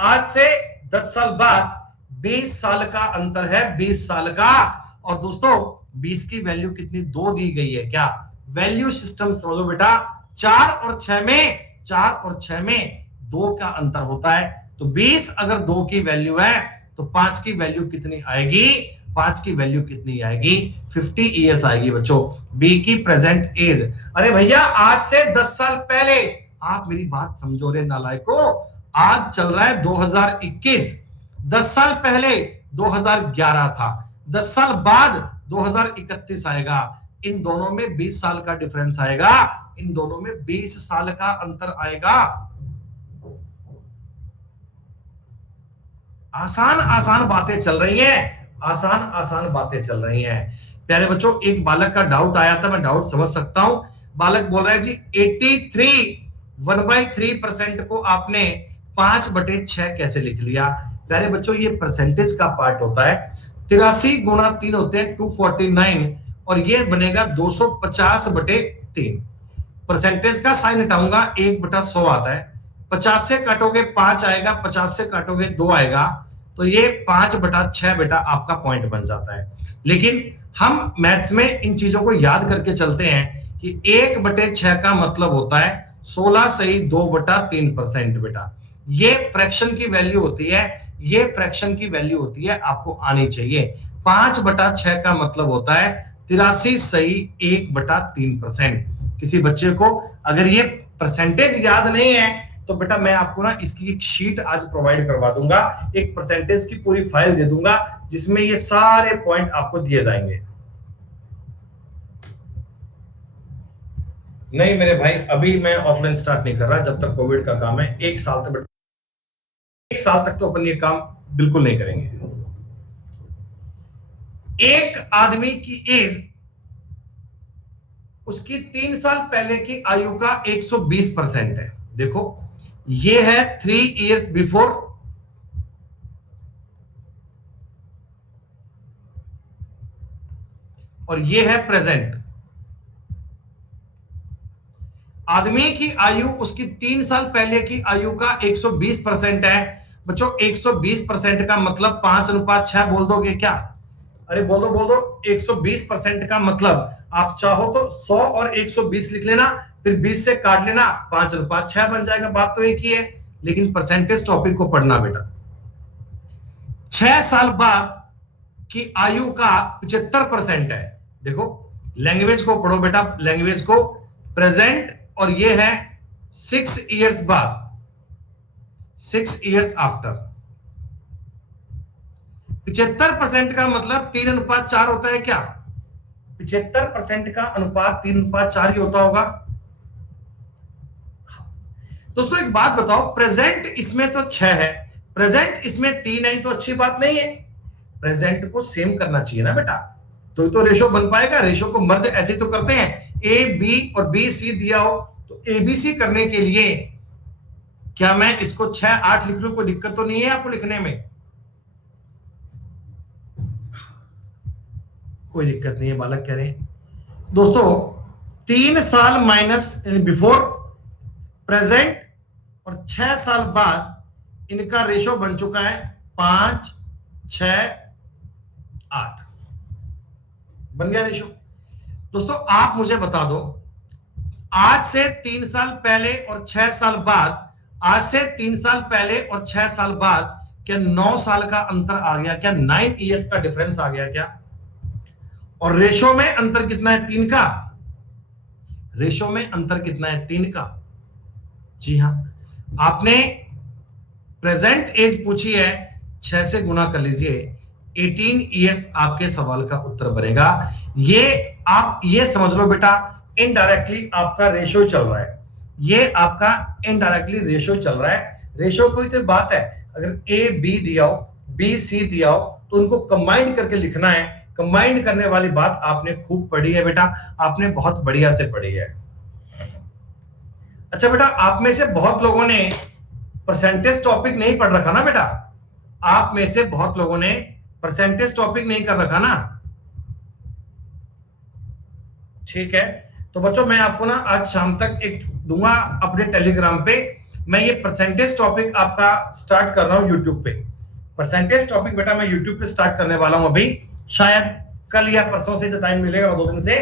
आज से 10 साल बाद 20 साल का अंतर है, 20 साल का। और दोस्तों 20 की वैल्यू कितनी, 2 दी गई है क्या? वैल्यू सिस्टम समझो बेटा, 4 और 6 में 2 का अंतर होता है। तो 20 अगर 2 की वैल्यू है तो 5 की वैल्यू कितनी आएगी? 5 की वैल्यू कितनी आएगी? 50 ईयर्स आएगी बच्चों। बी की प्रेजेंट एज, अरे भैया आज से 10 साल पहले, आप मेरी बात समझो रे नालायको, आज चल रहा है 2021, 10 साल पहले 2011 था, 10 साल बाद 2031 आएगा, इन दोनों में 20 साल का डिफरेंस आएगा, इन दोनों में 20 साल का अंतर आएगा। आसान आसान बातें चल रही हैं, आसान आसान बातें चल रही हैं प्यारे बच्चों। एक बालक का डाउट आया था, मैं डाउट समझ सकता हूं। बालक बोल रहा है जी 83 1/3% को आपने 5/6 कैसे लिख लिया? प्यारे बच्चों ये परसेंटेज का पार्ट होता है, 83 गुणा 3 होते हैं 249, और ये बनेगा 250/3। परसेंटेज का साइन हटाऊंगा 1/100 आता है, 50 से काटोगे 5 आएगा, 50 से काटोगे 2 आएगा, तो ये 5/6 बेटा आपका पॉइंट बन जाता है। लेकिन हम मैथ्स में इन चीजों को याद करके चलते हैं कि 1/6 का मतलब होता है 16 सही 2/3% बेटा। ये फ्रैक्शन की वैल्यू होती है, ये फ्रैक्शन की वैल्यू होती है, आपको आनी चाहिए। 5/6 का मतलब होता है 83 सही 1/3%। किसी बच्चे को अगर ये परसेंटेज याद नहीं है तो बेटा मैं आपको ना इसकी एक शीट आज प्रोवाइड करवा दूंगा, एक परसेंटेज की पूरी फाइल दे दूंगा जिसमें ये सारे पॉइंट आपको दिए जाएंगे। नहीं मेरे भाई अभी मैं ऑफलाइन स्टार्ट नहीं कर रहा, जब तक कोविड का काम है। 1 साल तक, 1 साल तक तो अपन ये काम बिल्कुल नहीं करेंगे। एक आदमी की एज उसकी 3 साल पहले की आयु का 120% है। देखो ये है 3 इयर्स बिफोर, और ये है प्रेजेंट। आदमी की आयु उसकी 3 साल पहले की आयु का 120% है बच्चों। 120% का मतलब 5:6 बोल दोगे क्या? अरे बोल दो 120% का मतलब आप चाहो तो 100 और 120 लिख लेना, फिर 20 से काट लेना, 5:6 बन जाएगा। बात तो एक ही है, लेकिन परसेंटेज टॉपिक को पढ़ना बेटा। 6 साल बाद की आयु का 75% है। देखो लैंग्वेज को पढ़ो बेटा, लैंग्वेज को, प्रेजेंट, और ये है 6 इयर्स बाद, 6 इयर्स आफ्टर। 75% का मतलब 3:4 होता है क्या? 75% का अनुपात 3:4 ही होता होगा। दोस्तों एक बात बताओ, प्रेजेंट इसमें तो 6 है, प्रेजेंट इसमें 3 है, तो अच्छी बात नहीं है। प्रेजेंट को सेम करना चाहिए ना बेटा, तो रेशो बन पाएगा। रेशो को मर्ज ऐसे तो करते हैं, ए बी और बी सी दिया हो तो एबीसी करने के लिए क्या मैं इसको 6-8 लिख लूं? कोई दिक्कत तो नहीं है आपको लिखने में? कोई दिक्कत नहीं है, बालक कह रहे हैं। दोस्तों 3 साल माइनस बिफोर, प्रेजेंट, और 6 साल बाद इनका रेशो बन चुका है 5, 6, 8 बन गया रेशो। दोस्तों आप मुझे बता दो, आज से 3 साल पहले और 6 साल बाद, आज से 3 साल पहले और 6 साल बाद क्या 9 साल का अंतर आ गया क्या? 9 इयर्स का डिफरेंस आ गया क्या? और रेशो में अंतर कितना है? 3 का। रेशो में अंतर कितना है? 3 का। जी हां, आपने प्रेजेंट एज पूछी है, 6 से गुना कर लीजिए, 18 इयर्स आपके सवाल का उत्तर बनेगा। ये आप ये समझ लो बेटा, इनडायरेक्टली आपका रेशो चल रहा है, ये आपका इनडायरेक्टली रेशो चल रहा है। रेशो कोई तो बात है, अगर ए बी दिया हो, बी सी दिया हो, तो उनको कंबाइन करके लिखना है। कंबाइन करने वाली बात आपने खूब पढ़ी है बेटा, आपने बहुत बढ़िया से पढ़ी है। अच्छा बेटा, आप में से बहुत लोगों ने परसेंटेज टॉपिक नहीं पढ़ रखा ना बेटा, आप में से बहुत लोगों ने परसेंटेज टॉपिक नहीं कर रखा ना। ठीक है, तो बच्चों मैं आपको ना आज शाम तक एक दूंगा अपने टेलीग्राम पे, मैं ये परसेंटेज टॉपिक आपका स्टार्ट कर रहा हूं यूट्यूब पे। परसेंटेज टॉपिक बेटा मैं यूट्यूब पे स्टार्ट करने वाला हूं अभी, शायद कल या परसों से जो टाइम मिलेगा, 2 दिन से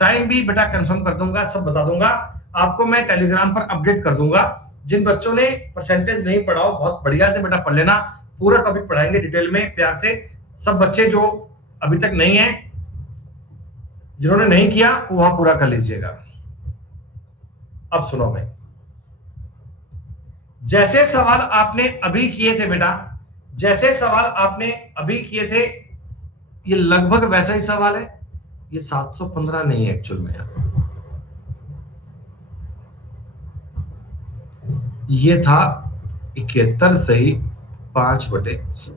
टाइम भी बेटा कंफर्म कर दूंगा, सब बता दूंगा आपको। मैं टेलीग्राम पर अपडेट कर दूंगा। जिन बच्चों ने परसेंटेज नहीं पढ़ा हो, बहुत बढ़िया से बेटा पढ़ लेना, पूरा टॉपिक पढ़ाएंगे डिटेल में प्यार से। सब बच्चे जो अभी तक नहीं है, जिन्होंने नहीं किया वो वहां पूरा कर लीजिएगा। अब सुनो भाई, जैसे सवाल आपने अभी किए थे बेटा, जैसे सवाल आपने अभी किए थे, ये लगभग वैसा ही सवाल है। ये 715 नहीं है एक्चुअल में यार, ये था 71 सही 5/100।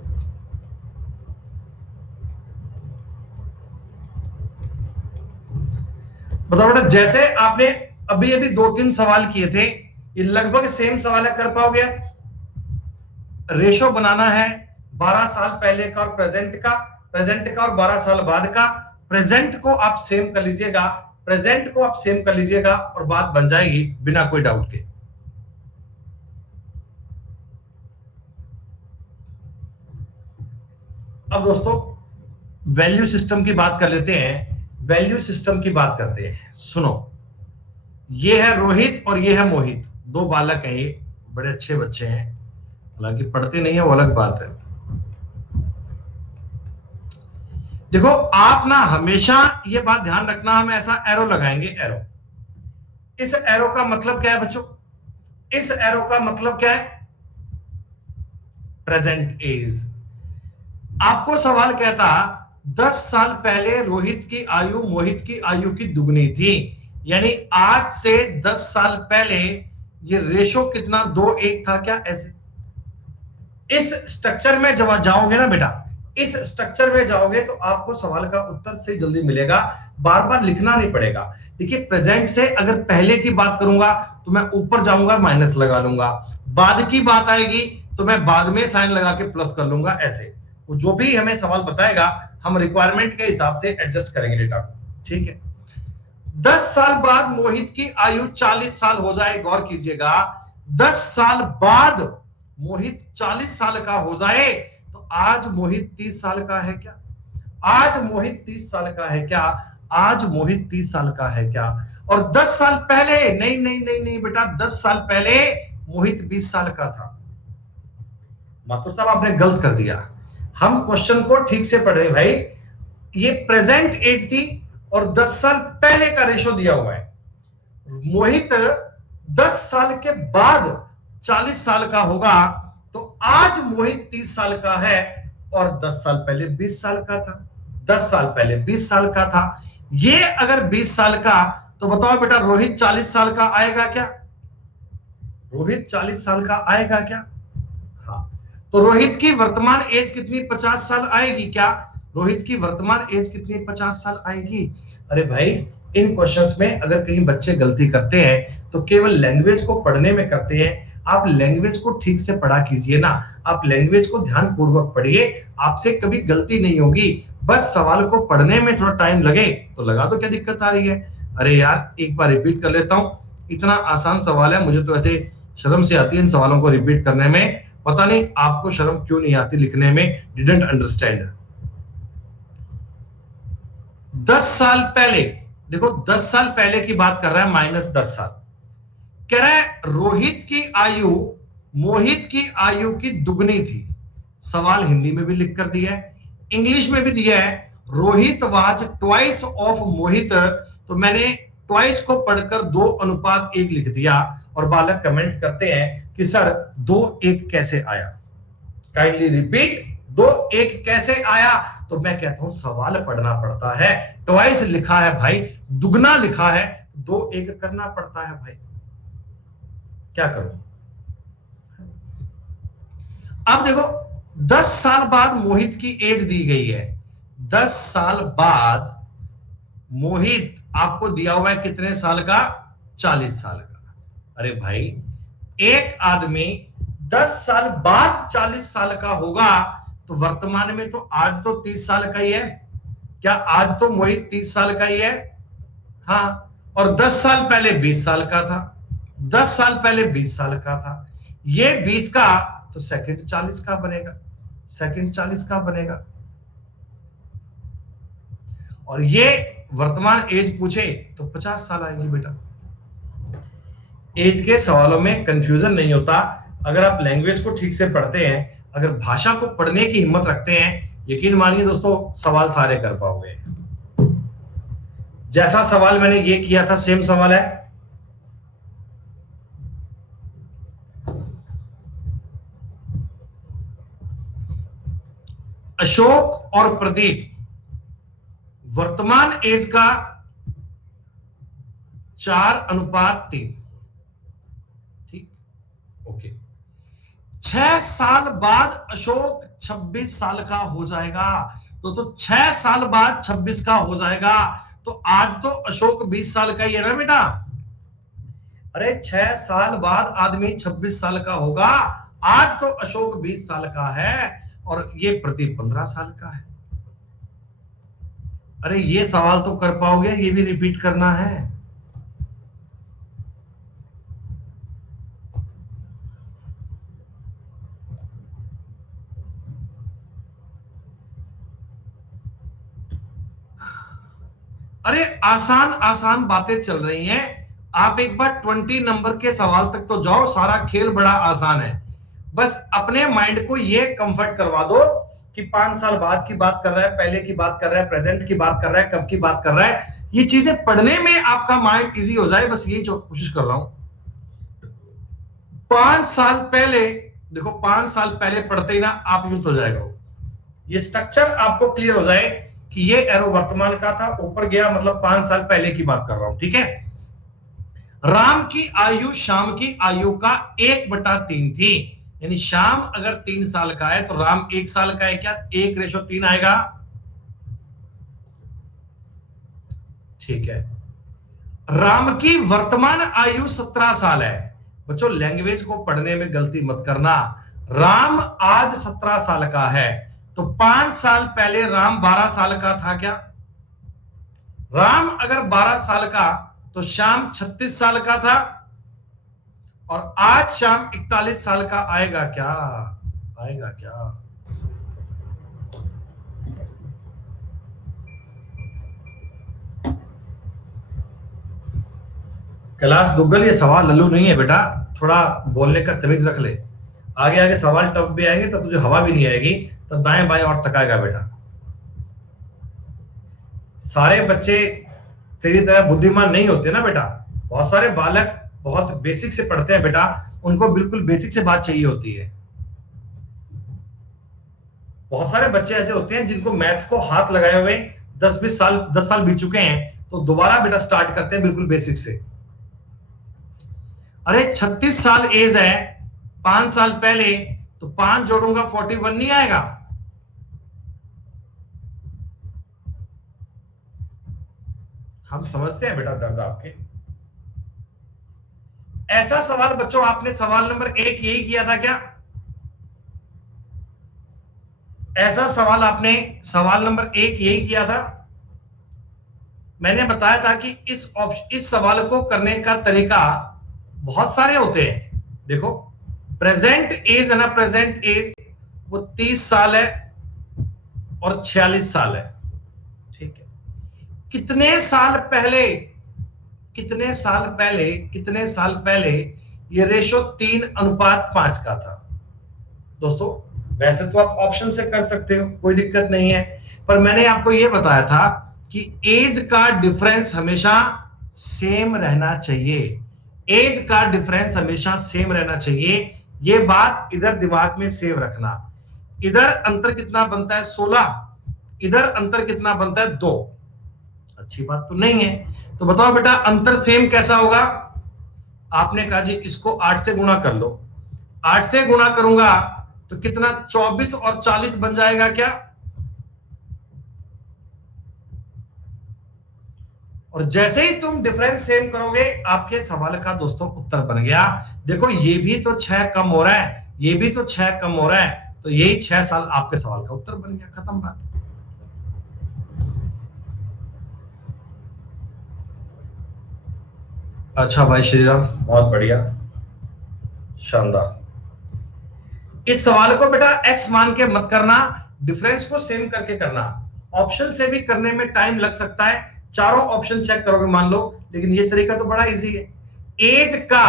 बताओ बेटा, जैसे आपने अभी अभी 2-3 सवाल किए थे, ये लगभग सेम सवाल है, कर पाओगे? रेशो बनाना है 12 साल पहले का और प्रेजेंट का, प्रेजेंट का और 12 साल बाद का। प्रेजेंट को आप सेम कर लीजिएगा, प्रेजेंट को आप सेम कर लीजिएगा और बात बन जाएगी बिना कोई डाउट के। अब दोस्तों वैल्यू सिस्टम की बात कर लेते हैं, वैल्यू सिस्टम की बात करते हैं। सुनो, ये है रोहित और ये है मोहित, 2 बालक हैं, ये बड़े अच्छे बच्चे हैं, हालांकि पढ़ते नहीं है वो अलग बात है। देखो आप ना हमेशा ये बात ध्यान रखना, हम ऐसा एरो लगाएंगे, एरो। इस एरो का मतलब क्या है बच्चों? इस एरो का मतलब क्या है? Present age. आपको सवाल कहता 10 साल पहले रोहित की आयु मोहित की आयु की दुगनी थी, यानी आज से 10 साल पहले ये रेशो कितना 2:1 था क्या? ऐसे इस स्ट्रक्चर में जब जाओगे ना बेटा, इस स्ट्रक्चर में जाओगे तो आपको सवाल का उत्तर से जल्दी मिलेगा, बार बार लिखना नहीं पड़ेगा। देखिए प्रेजेंट से अगर पहले की बात करूंगा तो मैं ऊपर जाऊंगा माइनस लगा लूंगा, बाद की बात आएगी तो मैं बाद में साइन लगा के प्लस कर लूंगा। ऐसे वो जो भी हमें सवाल बताएगा हम रिक्वायरमेंट के हिसाब से एडजस्ट करेंगे डेटा को, ठीक है। 10 साल बाद मोहित की आयु 40 साल हो जाए, गौर कीजिएगा, 10 साल बाद मोहित 40 साल का हो जाए तो आज मोहित 30 साल का है क्या? आज मोहित 30 साल का है क्या? आज मोहित 30 साल का है क्या? और 10 साल पहले, नहीं नहीं नहीं नहीं बेटा, 10 साल पहले मोहित 20 साल का था। माथुर साहब आपने गलत कर दिया, हम क्वेश्चन को ठीक से पढ़ रहे भाई। ये प्रेजेंट एज थी और 10 साल पहले का रेशो दिया हुआ है। मोहित 10 साल के बाद 40 साल का होगा तो आज मोहित 30 साल का है और 10 साल पहले 20 साल का था। 10 साल पहले 20 साल का था, ये अगर 20 साल का, तो बताओ बेटा रोहित 40 साल का आएगा क्या? रोहित 40 साल का आएगा क्या? तो रोहित की वर्तमान एज कितनी? 50 साल आएगी क्या? रोहित की वर्तमान एज कितनी? 50 साल आएगी। अरे भाई इन क्वेश्चंस में अगर कहीं बच्चे गलती करते हैं तो केवल लैंग्वेज को पढ़ने में करते हैं। आप लैंग्वेज को ठीक से पढ़ा कीजिए ना, आप लैंग्वेज को ध्यान पूर्वक पढ़िए, आपसे कभी गलती नहीं होगी। बस सवाल को पढ़ने में थोड़ा टाइम लगे तो लगा दो, क्या दिक्कत आ रही है? अरे यार एक बार रिपीट कर लेता हूं, इतना आसान सवाल है, मुझे तो ऐसे शर्म से आती है इन सवालों को रिपीट करने में, पता नहीं आपको शर्म क्यों नहीं आती लिखने में। Didn't understand. 10 साल पहले, देखो 10 साल पहले की बात कर रहा है, -10 साल कह रहा है रोहित की आयु मोहित की आयु की दुगनी थी। सवाल हिंदी में भी लिख कर दिया है, इंग्लिश में भी दिया है, रोहित वाज ट्वाइस ऑफ मोहित, तो मैंने ट्वाइस को पढ़कर 2:1 लिख दिया और बालक कमेंट करते हैं कि सर 2:1 कैसे आया? काइंडली रिपीट, 2:1 कैसे आया? तो मैं कहता हूं सवाल पढ़ना पड़ता है, ट्वाइस लिखा है भाई, दुगना लिखा है, 2:1 करना पड़ता है भाई, क्या करूं? अब देखो 10 साल बाद मोहित की एज दी गई है, 10 साल बाद मोहित आपको दिया हुआ है कितने साल का? 40 साल का। अरे भाई एक आदमी 10 साल बाद 40 साल का होगा तो वर्तमान में तो आज तो 30 साल का ही है क्या? आज तो मोहित 30 साल का ही है, हाँ, और 10 साल पहले 20 साल का था, 10 साल पहले 20 साल का था, ये 20 का तो सेकंड 40 का बनेगा, सेकंड 40 का बनेगा। और ये वर्तमान एज पूछे तो 50 साल आएगी बेटा। एज के सवालों में कंफ्यूजन नहीं होता अगर आप लैंग्वेज को ठीक से पढ़ते हैं, अगर भाषा को पढ़ने की हिम्मत रखते हैं, यकीन मानिए दोस्तों सवाल सारे कर पाओगे। जैसा सवाल मैंने ये किया था सेम सवाल है। अशोक और प्रदीप वर्तमान एज का 4:3। ठीक, ओके। 6 साल बाद अशोक 26 साल का हो जाएगा। तो 6 साल बाद 26 का हो जाएगा। तो आज तो अशोक 20 साल का ही है ना बेटा। अरे 6 साल बाद आदमी 26 साल का होगा। आज तो अशोक 20 साल का है और ये प्रदीप 15 साल का है। अरे ये सवाल तो कर पाओगे, ये भी रिपीट करना है। अरे आसान आसान बातें चल रही हैं। आप एक बार 20 नंबर के सवाल तक तो जाओ, सारा खेल बड़ा आसान है। बस अपने माइंड को ये कंफर्ट करवा दो कि 5 साल बाद की बात कर रहा है, पहले की बात कर रहा है, प्रेजेंट की बात कर रहा है, कब की बात कर रहा है। ये चीजें पढ़ने में आपका माइंड इजी हो जाए, बस यही कोशिश कर रहा हूं। 5 साल पहले देखो, 5 साल पहले पढ़ते ही ना आप यूं हो जाएगा। ये स्ट्रक्चर आपको क्लियर हो जाए कि ये एरो वर्तमान का था, ऊपर गया मतलब 5 साल पहले की बात कर रहा हूं। ठीक है। राम की आयु शाम की आयु का 1/3 थी, यानी शाम अगर 3 साल का है तो राम 1 साल का है क्या? 1:3 आएगा। ठीक है। राम की वर्तमान आयु 17 साल है। बच्चों लैंग्वेज को पढ़ने में गलती मत करना। राम आज 17 साल का है, तो 5 साल पहले राम 12 साल का था क्या? राम अगर 12 साल का तो शाम 36 साल का था, और आज शाम 41 साल का आएगा क्या? आएगा क्या? कैलाश दुग्गल, ये सवाल लल्लू नहीं है बेटा, थोड़ा बोलने का तमीज रख ले। आगे आगे सवाल टफ भी आएंगे तो तुझे हवा भी नहीं आएगी, तो दाएं बाएं और तकाएगा बेटा। सारे बच्चे तेरी तरह बुद्धिमान नहीं होते ना बेटा। बहुत सारे बालक बहुत बेसिक से पढ़ते हैं बेटा, उनको बिल्कुल बेसिक से बात चाहिए होती है। बहुत सारे बच्चे ऐसे होते हैं जिनको मैथ्स को हाथ लगाए हुए 10 साल बीत चुके हैं, तो दोबारा बेटा स्टार्ट करते हैं बिल्कुल बेसिक से। अरे 36 साल एज है, 5 साल पहले, तो 5 जोड़ूंगा 41 नहीं आएगा? हम समझते हैं बेटा दर्द आपके। ऐसा सवाल बच्चों आपने सवाल नंबर 1 यही किया था क्या? ऐसा सवाल आपने सवाल नंबर 1 यही किया था? मैंने बताया था कि इस सवाल को करने का तरीका बहुत सारे होते हैं। देखो प्रेजेंट एज है ना, प्रेजेंट एज वो 30 साल है और 46 साल है। ठीक है। कितने साल पहले ये रेशो 3:5 का था? दोस्तों वैसे तो आप ऑप्शन से कर सकते हो, कोई दिक्कत नहीं है, पर मैंने आपको यह बताया था कि एज का डिफरेंस हमेशा सेम रहना चाहिए। एज का डिफरेंस हमेशा सेम रहना चाहिए। ये बात इधर दिमाग में सेव रखना। इधर अंतर कितना बनता है? 16। इधर अंतर कितना बनता है? 2। अच्छी बात तो नहीं है। तो बताओ बेटा अंतर सेम कैसा होगा? आपने कहा जी इसको 8 से गुणा कर लो। 8 से गुणा करूंगा तो कितना? 24 और 40 बन जाएगा क्या? और जैसे ही तुम डिफरेंस सेम करोगे आपके सवाल का दोस्तों उत्तर बन गया। देखो ये भी तो 6 कम हो रहा है, ये भी तो 6 कम हो रहा है, तो यही 6 साल आपके सवाल का उत्तर बन गया। खत्म बात। अच्छा भाई श्रीराम, बहुत बढ़िया, शानदार। इस सवाल को बेटा x मान के मत करना, डिफरेंस को सेम करके करना। ऑप्शन से भी करने में टाइम लग सकता है, चारों ऑप्शन चेक करोगे मान लो, लेकिन ये तरीका तो बड़ा इजी है। एज का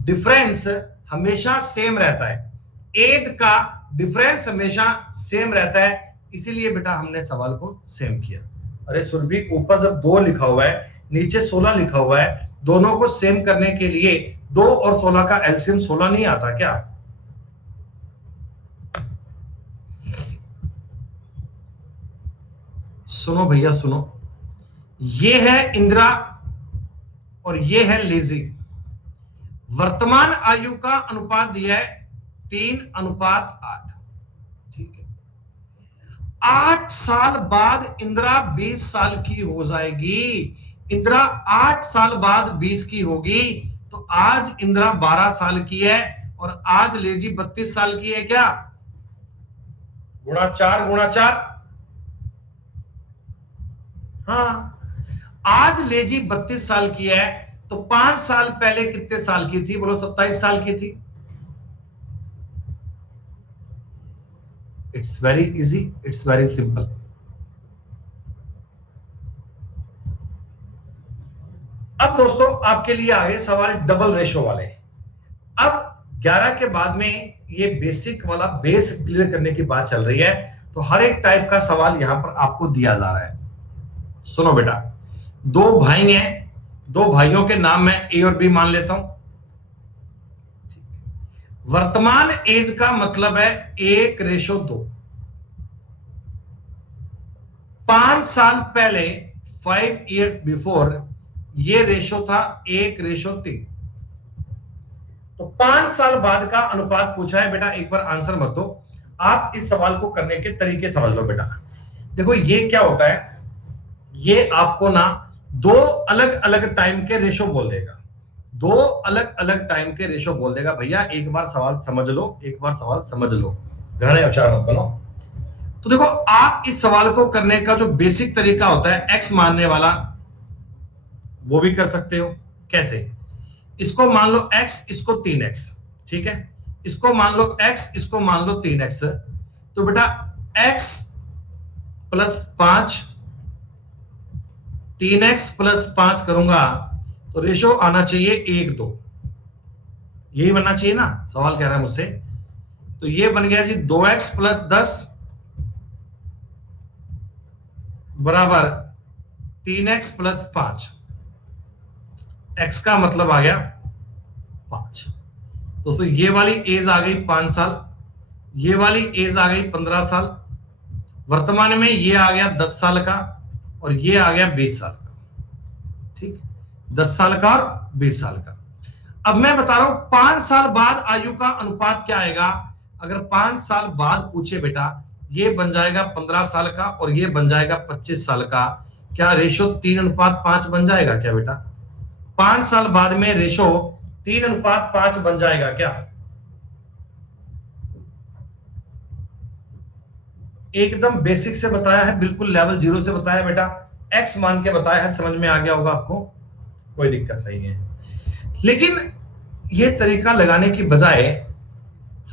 डिफरेंस हमेशा सेम रहता है, एज का डिफरेंस हमेशा सेम रहता है, इसीलिए बेटा हमने सवाल को सेम किया। अरे सुरभि, ऊपर जब 2 लिखा हुआ है, नीचे 16 लिखा हुआ है, दोनों को सेम करने के लिए 2 और 16 का एलसीएम 16 नहीं आता क्या? सुनो भैया सुनो, ये है इंदिरा और ये है लेजी। वर्तमान आयु का अनुपात दिया है 3:8। ठीक है, 8 साल बाद इंदिरा 20 साल की हो जाएगी। इंदिरा 8 साल बाद 20 की होगी, तो आज इंदिरा 12 साल की है और आज लेजी 32 साल की है क्या? गुणा 4 हाँ, आज लेजी 32 साल की है, तो 5 साल पहले कितने साल की थी? बोलो 27 साल की थी। It's very easy, it's very simple. अब दोस्तों आपके लिए आए सवाल डबल रेशो वाले। अब 11 के बाद में ये बेसिक वाला बेस क्लियर करने की बात चल रही है, तो हर एक टाइप का सवाल यहां पर आपको दिया जा रहा है। सुनो बेटा, 2 भाई हैं, 2 भाइयों के नाम मैं ए और बी मान लेता हूं। वर्तमान एज का मतलब है 1:2। 5 साल पहले 5 years बिफोर ये रेशो था 1:3। तो 5 साल बाद का अनुपात पूछा है बेटा। एक बार आंसर मत दो, आप इस सवाल को करने के तरीके समझ लो बेटा। देखो ये क्या होता है, ये आपको ना 2 अलग अलग टाइम के रेशो बोल देगा, 2 अलग अलग टाइम के रेशो बोल देगा। भैया एक बार सवाल समझ लो, एक बार सवाल समझ लो, घने उच्चारण मत बनो। तो देखो आप इस सवाल को करने का जो बेसिक तरीका होता है x मानने वाला, वो भी कर सकते हो। कैसे? इसको मान लो x, इसको 3x, ठीक है, इसको मान लो x, इसको मान लो 3x। तो बेटा x + 5, 3x + 5 करूंगा तो रेशो आना चाहिए 1:2, यही बनना चाहिए ना, सवाल कह रहा है मुझसे। तो ये बन गया जी 2x + 10 बराबर 3x + 5। x का मतलब आ गया 5। दोस्तों ये वाली एज आ गई 5 साल, ये वाली एज आ गई 15 साल, वर्तमान में ये आ गया 10 साल का और ये आ गया 20 साल का। ठीक, 10 साल का और 20 साल का। अब मैं बता रहा हूं 5 साल बाद आयु का अनुपात क्या आएगा। अगर 5 साल बाद पूछे बेटा, ये बन जाएगा 15 साल का और ये बन जाएगा 25 साल का। क्या रेशो 3:5 बन जाएगा क्या बेटा? 5 साल बाद में रेशो 3:5 बन जाएगा क्या? एकदम बेसिक से बताया है, बिल्कुल लेवल 0 से बताया बेटा, x मान के बताया है, समझ में आ गया होगा आपको, कोई दिक्कत नहीं है। लेकिन ये तरीका लगाने की बजाय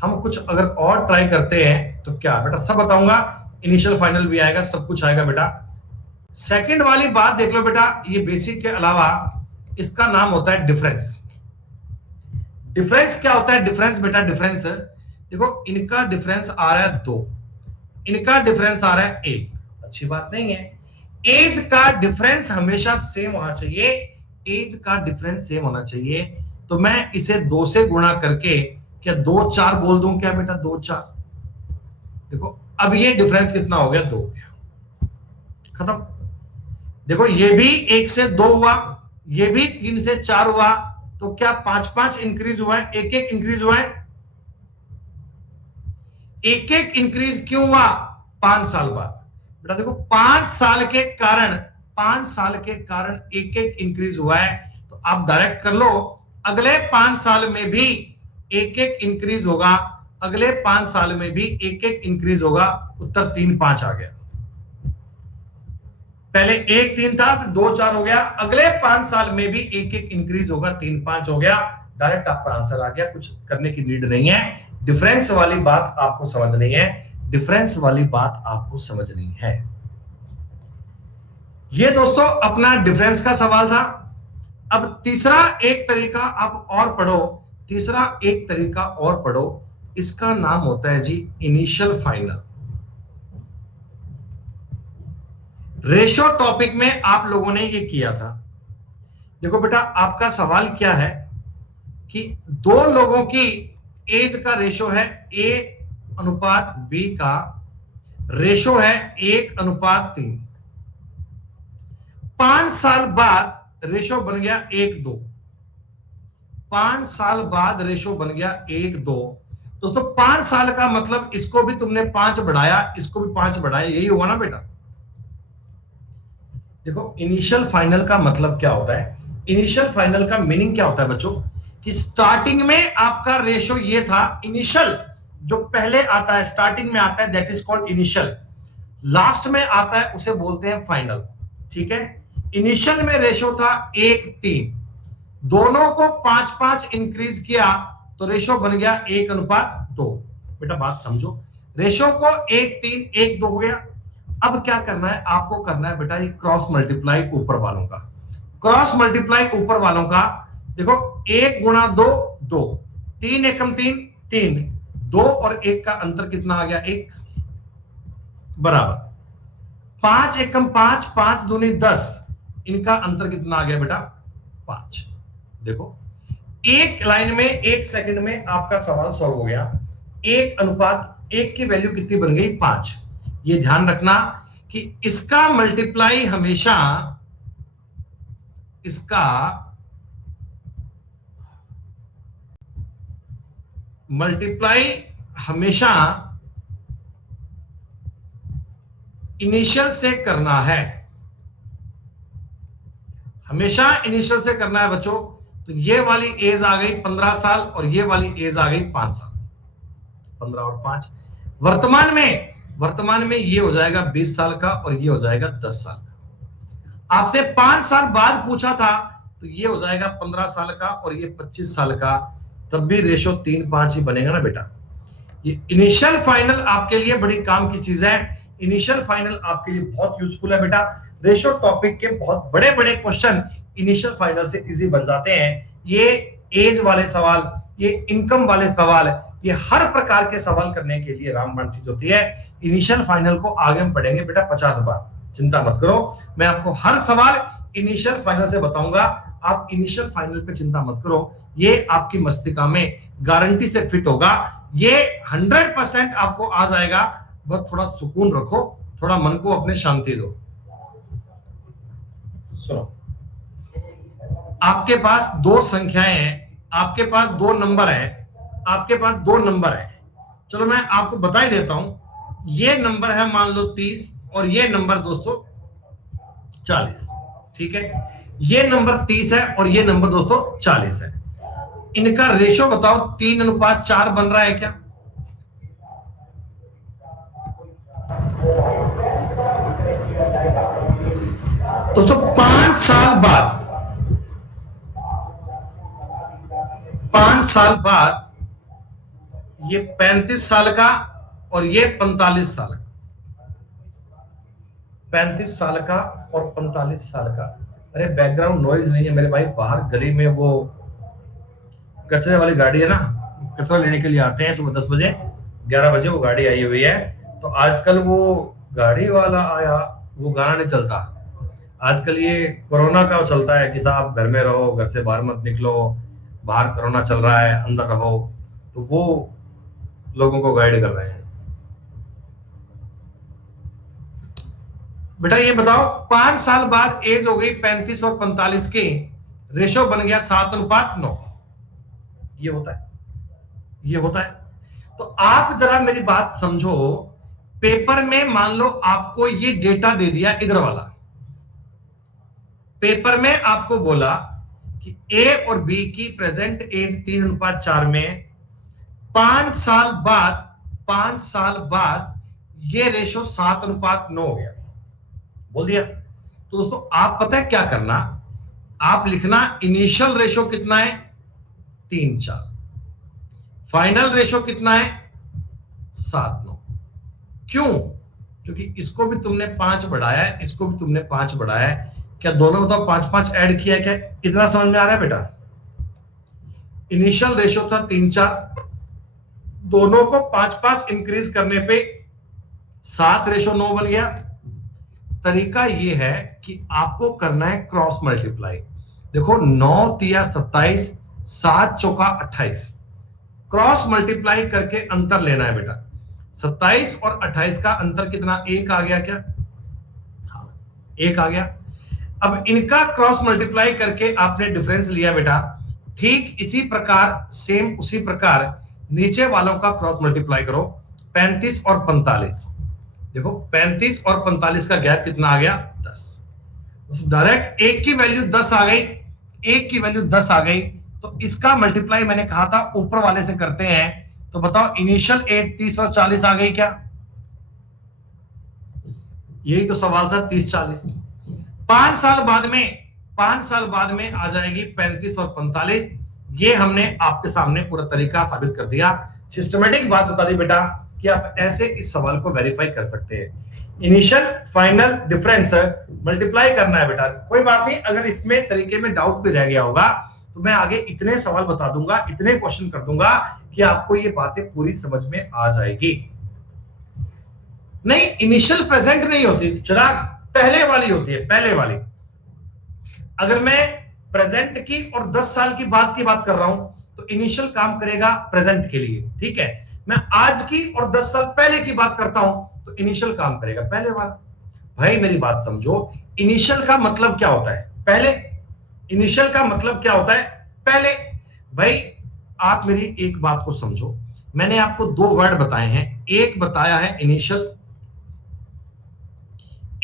हम कुछ अगर और ट्राई करते हैं तो क्या बेटा, सब बताऊंगा, इनिशियल फाइनल भी आएगा, सब कुछ आएगा बेटा। सेकंड वाली बात देख लो बेटा, ये बेसिक के अलावा इसका नाम होता है डिफरेंस। डिफरेंस क्या होता है? डिफरेंस बेटा, डिफरेंस देखो, इनका डिफरेंस आ रहा है 2, इनका डिफरेंस आ रहा है 1, अच्छी बात नहीं है। एज का डिफरेंस हमेशा सेम होना चाहिए, एज का डिफरेंस सेम होना चाहिए। तो मैं इसे 2 से गुणा करके क्या 2 4 बोल दूं क्या बेटा? 2 4, देखो अब ये डिफरेंस कितना हो गया? 2 गया, खत्म। देखो ये भी 1 से 2 हुआ, ये भी 3 से 4 हुआ, तो क्या 5 इंक्रीज हुआ है? 1 इंक्रीज हुआ है। 1 इंक्रीज क्यों हुआ? 5 साल बाद बेटा। देखो 5 साल के कारण, 5 साल के कारण 1 इंक्रीज हुआ है, तो आप डायरेक्ट कर लो, अगले 5 साल में भी 1 इंक्रीज होगा, अगले 5 साल में भी 1 इंक्रीज होगा। उत्तर 3 5 आ गया। पहले 1 3 था, फिर 2 4 हो गया, अगले 5 साल में भी 1 इंक्रीज होगा, 3 5 हो गया। डायरेक्ट आपका आंसर आ गया, कुछ करने की नीड नहीं है। डिफरेंस वाली बात आपको समझनी है, डिफरेंस वाली बात आपको समझनी है। ये दोस्तों अपना डिफरेंस का सवाल था। अब तीसरा एक तरीका आप और पढ़ो, तीसरा एक तरीका और पढ़ो, इसका नाम होता है जी इनिशियल फाइनल। रेशो टॉपिक में आप लोगों ने ये किया था। देखो बेटा, आपका सवाल क्या है कि दो लोगों की एज का रेशो है A अनुपात B का रेशो है 1:3। 5 साल बाद रेशो बन गया 1:2। 5 साल बाद रेशो बन गया 1:2। दोस्तों 5 साल का मतलब इसको भी तुमने 5 बढ़ाया, इसको भी 5 बढ़ाया, यही हुआ ना बेटा। देखो इनिशियल फाइनल का मतलब क्या होता है, इनिशियल फाइनल का मीनिंग क्या होता है बच्चों, कि स्टार्टिंग में आपका रेशो ये था, इनिशियल जो पहले आता है, स्टार्टिंग में आता है, that is called initial. Last में आता है उसे बोलते हैं फाइनल। ठीक है, इनिशियल में रेशो था 1:3, दोनों को 5-5 इंक्रीज किया तो रेशो बन गया 1:2। बेटा बात समझो, रेशो को 1:3 1:2 हो गया। अब क्या करना है आपको, करना है बेटा ये क्रॉस मल्टीप्लाई ऊपर वालों का, क्रॉस मल्टीप्लाई ऊपर वालों का। देखो 1 गुणा 2 2, 3 एकम 3 3, 2 और 1 का अंतर कितना आ गया 1, बराबर 5 एकम 5, 5 दूनी 10, इनका अंतर कितना आ गया बेटा 5। देखो एक लाइन में 1 सेकंड में आपका सवाल सॉल्व हो गया। 1:1 की वैल्यू कितनी बन गई 5। ये ध्यान रखना कि इसका मल्टीप्लाई हमेशा, इसका मल्टीप्लाई हमेशा इनिशियल से करना है, हमेशा इनिशियल से करना है बच्चों। तो ये वाली एज आ गई 15 साल और ये वाली एज आ गई 5 साल, 15 और 5। वर्तमान में ये हो जाएगा 20 साल का और ये हो जाएगा 10 साल का। आपसे 5 साल बाद पूछा था तो ये हो जाएगा 15 साल का और ये 25 साल का, तब भी रेशो 3:5 ही बनेगा ना बेटा। ये इनिशियल फाइनल आपके लिए बड़ी काम की चीज है, इनिशियल फाइनल आपके लिए बहुत यूजफुल है बेटा। रेशो टॉपिक के बहुत बड़े बड़े क्वेश्चन इनिशियल फाइनल से इजी बन जाते हैं। ये एज वाले सवाल, ये इनकम वाले सवाल, ये हर प्रकार के सवाल करने के लिए रामबाण चीज होती है। इनिशियल फाइनल को आगे हम पढ़ेंगे बेटा 50 बार, चिंता मत करो, मैं आपको हर सवाल इनिशियल फाइनल से बताऊंगा। आप इनिशियल फाइनल पे चिंता मत करो, ये आपकी मस्तिष्क में गारंटी से फिट होगा, ये 100% आपको आ जाएगा। बस थोड़ा सुकून रखो, थोड़ा मन को अपने शांति दो। सुनो, आपके पास 2 संख्याएं हैं, आपके पास 2 नंबर हैं, आपके पास 2 नंबर हैं। चलो मैं आपको बता ही देता हूं, ये नंबर है मान लो 30 और ये नंबर दोस्तों 40। ठीक है, ये नंबर 30 है और ये नंबर दोस्तों 40 है। इनका रेशो बताओ 3:4 बन रहा है क्या? दोस्तों 5 साल बाद, 5 साल बाद ये 35 साल का और ये 45 साल का, 35 साल का और 45 साल का। अरे बैकग्राउंड नॉइज नहीं है मेरे भाई, बाहर गली में वो कचरे वाली गाड़ी है ना, कचरा लेने के लिए आते हैं सुबह 10 बजे, 11 बजे वो गाड़ी आई हुई है। तो आजकल वो गाड़ी वाला आया, वो गाना नहीं चलता आजकल, ये कोरोना का चलता है कि साहब घर में रहो, घर से बाहर मत निकलो, बाहर कोरोना चल रहा है, अंदर रहो। तो वो लोगों को गाइड कर रहे हैं। बेटा ये बताओ 5 साल बाद एज हो गई 35 और 45 की, रेशो बन गया 7:9। ये होता है, ये होता है। तो आप जरा मेरी बात समझो, पेपर में मान लो आपको ये डेटा दे दिया इधर वाला, पेपर में आपको बोला कि ए और बी की प्रेजेंट एज 3:4 में 5 साल बाद, 5 साल बाद ये रेशो 7:9 हो गया, बोल दिया। तो दोस्तों आप पता है क्या करना, आप लिखना इनिशियल रेशो कितना है 3:4, फाइनल रेशो कितना है 7:9। क्यों? क्योंकि इसको भी तुमने 5 बढ़ाया है, इसको भी तुमने 5 बढ़ाया है। क्या दोनों को तो 5-5 ऐड किया है? क्या इतना समझ में आ रहा है बेटा? इनिशियल रेशो था 3-4, दोनों को 5-5 इंक्रीज करने पे 7:9 बन गया। तरीका ये है कि आपको करना है क्रॉस मल्टीप्लाई। देखो 9 तिया 27, 7 चौका 28, क्रॉस मल्टीप्लाई करके अंतर लेना है बेटा। 27 और 28 का अंतर कितना? 1 आ गया क्या? हाँ 1 आ गया। अब इनका क्रॉस मल्टीप्लाई करके आपने डिफरेंस लिया बेटा। ठीक इसी प्रकार सेम उसी प्रकार नीचे वालों का क्रॉस मल्टीप्लाई करो। 35 और 45, देखो 35 और 45 का गैप कितना आ गया? 10। डायरेक्ट एक की वैल्यू 10 आ गई, एक की वैल्यू 10 आ गई, तो इसका मल्टीप्लाई मैंने कहा था ऊपर वाले से करते हैं। तो बताओ इनिशियल एज 30 और 40 आ गई क्या? यही तो सवाल था, 30-40। 5 साल बाद में आ जाएगी 35 और 45। ये हमने आपके सामने पूरा तरीका साबित कर दिया। सिस्टमेटिक बात बता दी बेटा कि आप ऐसे इस सवाल को वेरीफाई कर सकते हैं। इनिशियल फाइनल डिफरेंस मल्टीप्लाई करना है बेटा। कोई बात नहीं, अगर इसमें तरीके में डाउट भी रह गया होगा तो मैं आगे इतने सवाल बता दूंगा, इतने क्वेश्चन कर दूंगा कि आपको ये बातें पूरी समझ में आ जाएगी। नहीं, इनिशियल प्रेजेंट नहीं होती चिराग, पहले वाली होती है, पहले वाली। अगर मैं प्रेजेंट की और 10 साल की बात कर रहा हूं तो इनिशियल काम करेगा प्रेजेंट के लिए, ठीक है। मैं आज की और 10 साल पहले की बात करता हूं तो इनिशियल काम करेगा पहले वाला। भाई मेरी बात समझो, इनिशियल का मतलब क्या होता है? पहले। इनिशियल का मतलब क्या होता है? पहले। भाई आप मेरी एक बात को समझो, मैंने आपको 2 वर्ड बताए हैं, एक बताया है इनिशियल,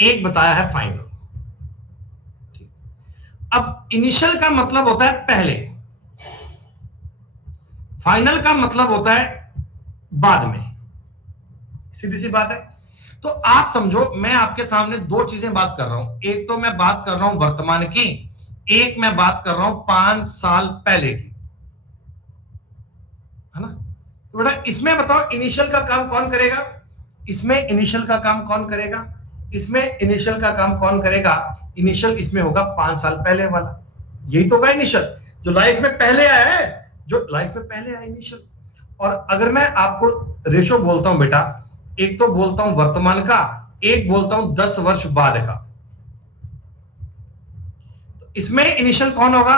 एक बताया है फाइनल। अब इनिशियल का मतलब होता है पहले, फाइनल का मतलब होता है बाद में। सीधी सी बात है। तो आप समझो, मैं आपके सामने 2 चीजें बात कर रहा हूं। एक तो मैं बात कर रहा हूं वर्तमान की, एक मैं बात कर रहा हूं 5 साल पहले की, है ना। तो बेटा इसमें बताओ इनिशियल का काम कौन करेगा? इसमें इनिशियल का काम कौन करेगा? इसमें इनिशियल का काम कौन करेगा? इनिशियल इसमें होगा 5 साल पहले वाला। यही तो होगा इनिशियल, जो लाइफ में पहले आया है, जो लाइफ में पहले आया इनिशियल। और अगर मैं आपको रेशो बोलता हूं बेटा, एक तो बोलता हूं वर्तमान का, एक बोलता हूं 10 वर्ष बाद का, तो इसमें इनिशियल कौन होगा?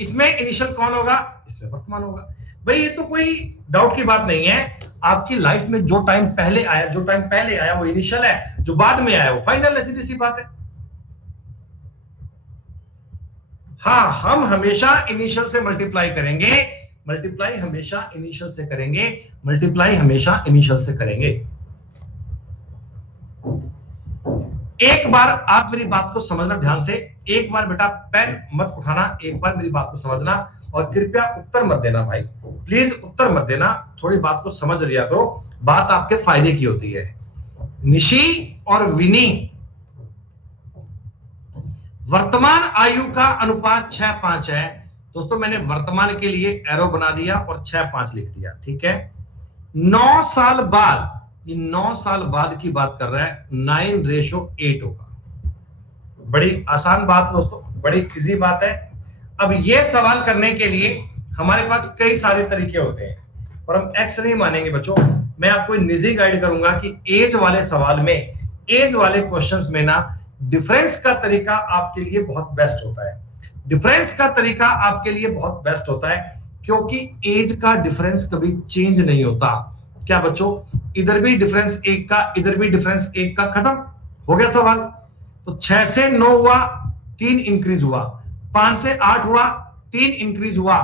इसमें इनिशियल कौन होगा? इसमें वर्तमान होगा। भाई ये तो कोई डाउट की बात नहीं है। आपकी लाइफ में जो टाइम पहले आया वो इनिशियल है, जो बाद में आया वो फाइनल है। सीधी सी बात है। हाँ, हम हमेशा इनिशियल से मल्टीप्लाई करेंगे, मल्टीप्लाई हमेशा इनिशियल से करेंगे, मल्टीप्लाई हमेशा इनिशियल से करेंगे। एक बार आप मेरी बात को समझना ध्यान से, एक बार बेटा पेन मत उठाना, एक बार मेरी बात को समझना और कृपया उत्तर मत देना भाई, प्लीज उत्तर मत देना, थोड़ी बात को समझ लिया करो, बात आपके फायदे की होती है। निशी और विनी, वर्तमान आयु का अनुपात 6:5 है। दोस्तों मैंने वर्तमान के लिए एरो बना दिया और 6:5 लिख दिया, ठीक है। 9 साल बाद, ये 9 साल बाद की बात कर रहा है, 9:8 होगा। बड़ी आसान बात है दोस्तों, बड़ी इजी बात है। अब ये सवाल करने के लिए हमारे पास कई सारे तरीके होते हैं, पर हम एक्स नहीं मानेंगे बच्चों। मैं आपको निजी गाइड करूंगा कि एज वाले सवाल में, एज वाले क्वेश्चंस में ना डिफरेंस का तरीका आपके लिए बहुत बेस्ट होता है। डिफरेंस का तरीका आपके लिए बहुत बेस्ट होता है क्योंकि एज का डिफरेंस कभी चेंज नहीं होता। क्या बच्चों, इधर भी डिफरेंस 1 का, इधर भी डिफरेंस 1 का, खत्म हो गया सवाल। तो 6 से 9 हुआ, 3 इंक्रीज हुआ, 5 से 8 हुआ, 3 इंक्रीज हुआ।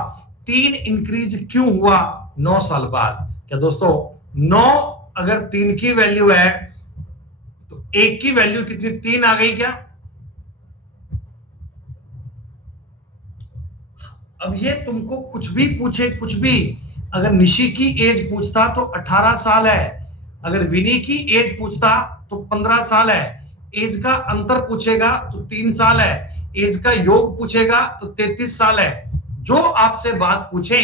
3 इंक्रीज क्यों हुआ? 9 साल बाद। क्या दोस्तों 9 अगर 3 की वैल्यू है तो 1 की वैल्यू कितनी? 3 आ गई क्या? अब ये तुमको कुछ भी पूछे, कुछ भी, अगर निशी की एज पूछता तो 18 साल है, अगर विनी की एज पूछता तो 15 साल है, एज का अंतर पूछेगा तो 3 साल है, एज का योग पूछेगा तो 33 साल है। जो आपसे बात पूछे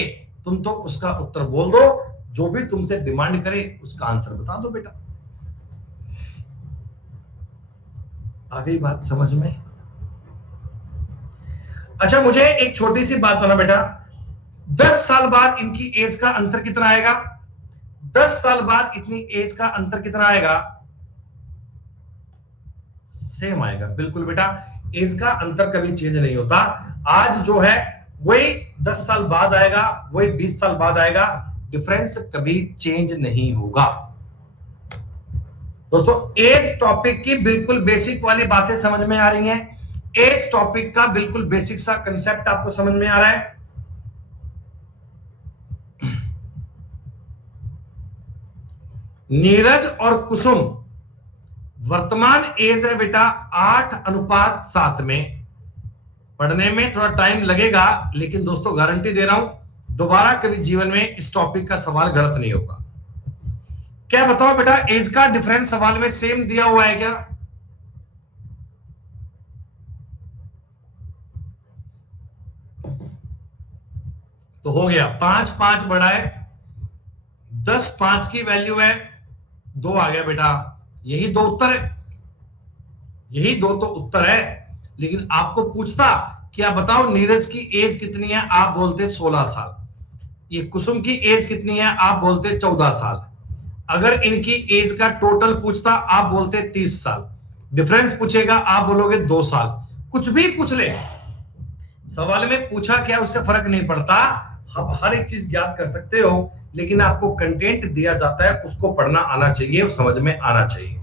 तुम तो उसका उत्तर बोल दो, जो भी तुमसे डिमांड करे उसका आंसर बता दो बेटा। आ गई बात समझ में? अच्छा, मुझे एक छोटी सी बात बताना बेटा, 10 साल बाद इनकी एज का अंतर कितना आएगा? 10 साल बाद इतनी एज का अंतर कितना आएगा? सेम आएगा, बिल्कुल बेटा। एज का अंतर कभी चेंज नहीं होता। आज जो है वही 10 साल बाद आएगा, वही 20 साल बाद आएगा, डिफरेंस कभी चेंज नहीं होगा। दोस्तों, एज टॉपिक की बिल्कुल बेसिक वाली बातें समझ में आ रही हैं? एज टॉपिक का बिल्कुल बेसिक सा कंसेप्ट आपको समझ में आ रहा है? नीरज और कुसुम वर्तमान एज है बेटा 8:7 में। पढ़ने में थोड़ा टाइम लगेगा, लेकिन दोस्तों गारंटी दे रहा हूं दोबारा कभी जीवन में इस टॉपिक का सवाल गलत नहीं होगा। क्या बताओ बेटा, एज का डिफरेंस सवाल में सेम दिया हुआ है क्या? तो हो गया 5 5 बड़ा है, 10 5 की वैल्यू है, 2 आ गया बेटा। यही 2 उत्तर है, यही 2 तो उत्तर है। लेकिन आपको पूछता कि आप बताओ नीरज की एज कितनी है, आप बोलते 16 साल। ये कुसुम की एज कितनी है, आप बोलते 14 साल। अगर इनकी एज का टोटल पूछता, आप बोलते 30 साल। डिफरेंस पूछेगा, आप बोलोगे 2 साल। कुछ भी पूछ ले, सवाल में पूछा क्या उससे फर्क नहीं पड़ता। आप हर एक चीज ज्ञात कर सकते हो, लेकिन आपको कंटेंट दिया जाता है, उसको पढ़ना आना चाहिए और समझ में आना चाहिए।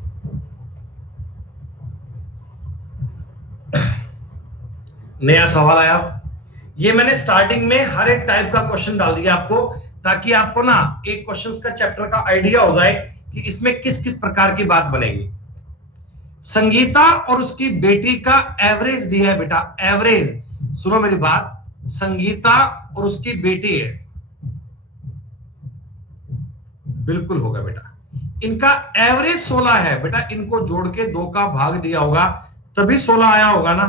नया सवाल आया, ये मैंने स्टार्टिंग में हर एक टाइप का क्वेश्चन डाल दिया आपको, ताकि आपको ना एक क्वेश्चंस का चैप्टर का आइडिया हो जाए कि इसमें किस किस प्रकार की बात बनेगी। संगीता और उसकी बेटी का एवरेज दिया है बेटा, एवरेज। सुनो मेरी बात, संगीता और उसकी बेटी है, बिल्कुल होगा बेटा। इनका एवरेज 16 है बेटा, इनको जोड़ के 2 का भाग दिया होगा, तभी 16 आया होगा ना।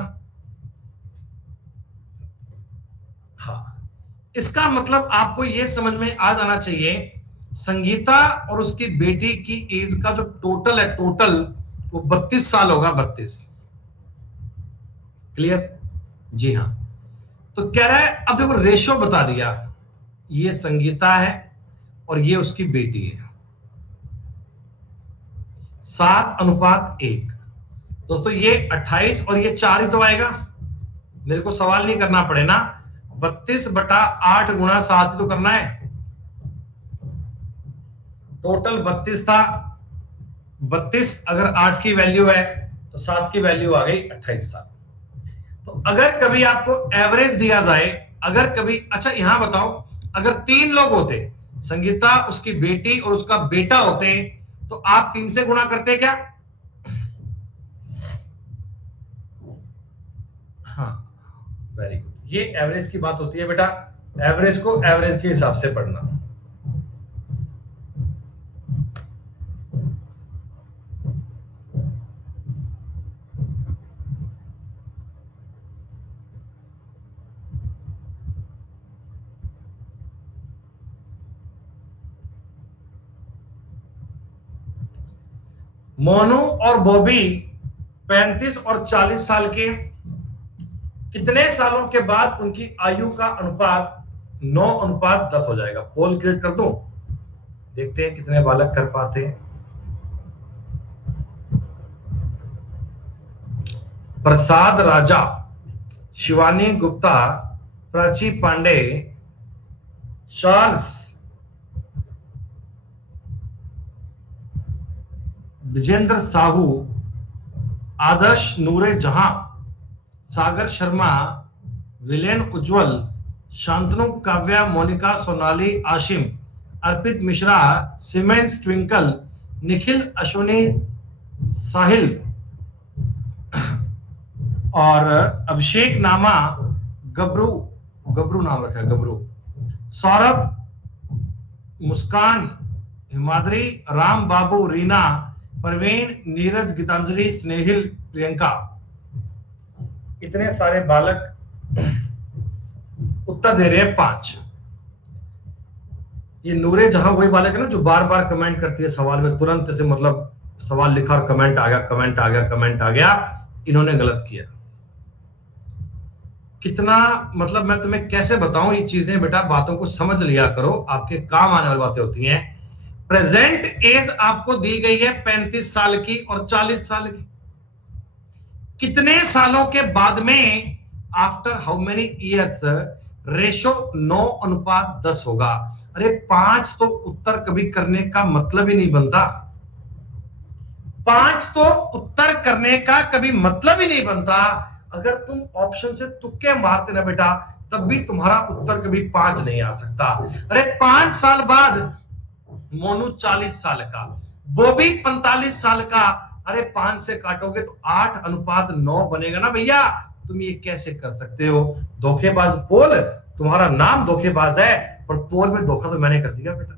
हाँ, इसका मतलब आपको यह समझ में आ जाना चाहिए, संगीता और उसकी बेटी की एज का जो टोटल है, टोटल वो 32 साल होगा, 32। क्लियर? जी हाँ। तो कह रहा है, अब देखो रेशो बता दिया, ये संगीता है और ये उसकी बेटी है, 7:1। दोस्तों ये 28 और ये 4 ही तो आएगा, मेरे को सवाल नहीं करना पड़े ना। 32/8 गुणा 7 ही तो करना है। टोटल 32 था, 32 अगर 8 की वैल्यू है तो 7 की वैल्यू आ गई 28 साल। तो अगर कभी आपको एवरेज दिया जाए, अगर कभी, अच्छा यहां बताओ, अगर 3 लोग होते, संगीता, उसकी बेटी और उसका बेटा होते, तो आप 3 से गुणा करते क्या? हाँ, वेरी गुड। ये एवरेज की बात होती है बेटा, एवरेज को एवरेज के हिसाब से पढ़ना। मोनू और बॉबी 35 और 40 साल के, कितने सालों के बाद उनकी आयु का अनुपात 9:10 हो जाएगा? पोल क्रिएट कर दूं, देखते हैं कितने बालक कर पाते हैं। प्रसाद राजा, शिवानी गुप्ता, प्राची पांडे, चार्ल्स, विजेंद्र साहू, आदर्श नूरे जहां, सागर शर्मा, विलेन उज्जवल, शांतनु काव्या, मोनिका, सोनाली, आशिम, अर्पित मिश्रा, सीमेंस ट्विंकल, निखिल, अश्विनी, साहिल और अभिषेक नामा, गबरू, गबरू नाम रखा है, गबरू, सौरभ, मुस्कान, हिमाद्री, राम बाबू, रीना, प्रवीण, नीरज, गीतांजलि, स्नेहिल, प्रियंका। इतने सारे बालक उत्तर दे रहे हैं 5। ये नूरे जहां वही बालक है ना जो बार बार कमेंट करती है सवाल में, तुरंत से मतलब सवाल लिखा और कमेंट आ गया, कमेंट आ गया, कमेंट आ गया, इन्होंने गलत किया। कितना मतलब मैं तुम्हें कैसे बताऊं ये चीजें, बेटा बातों को समझ लिया करो, आपके काम आने वाली बातें होती हैं। प्रेजेंट एज आपको दी गई है 35 साल की और 40 साल की। कितने सालों के बाद में, after how many years ratio 9:10 होगा? अरे 5 तो उत्तर कभी करने का मतलब ही नहीं बनता। 5 तो उत्तर करने का कभी मतलब ही नहीं बनता। अगर तुम ऑप्शन से तुक्के मारते ना बेटा, तब भी तुम्हारा उत्तर कभी 5 नहीं आ सकता। अरे 5 साल बाद मोनू 40 साल का, बॉबी 45 साल का, अरे 5 से काटोगे तो 8:9 बनेगा ना भैया। तुम ये कैसे कर सकते हो? धोखेबाज पोल, तुम्हारा नाम धोखेबाज है, पर पोल में धोखा तो मैंने कर दिया बेटा।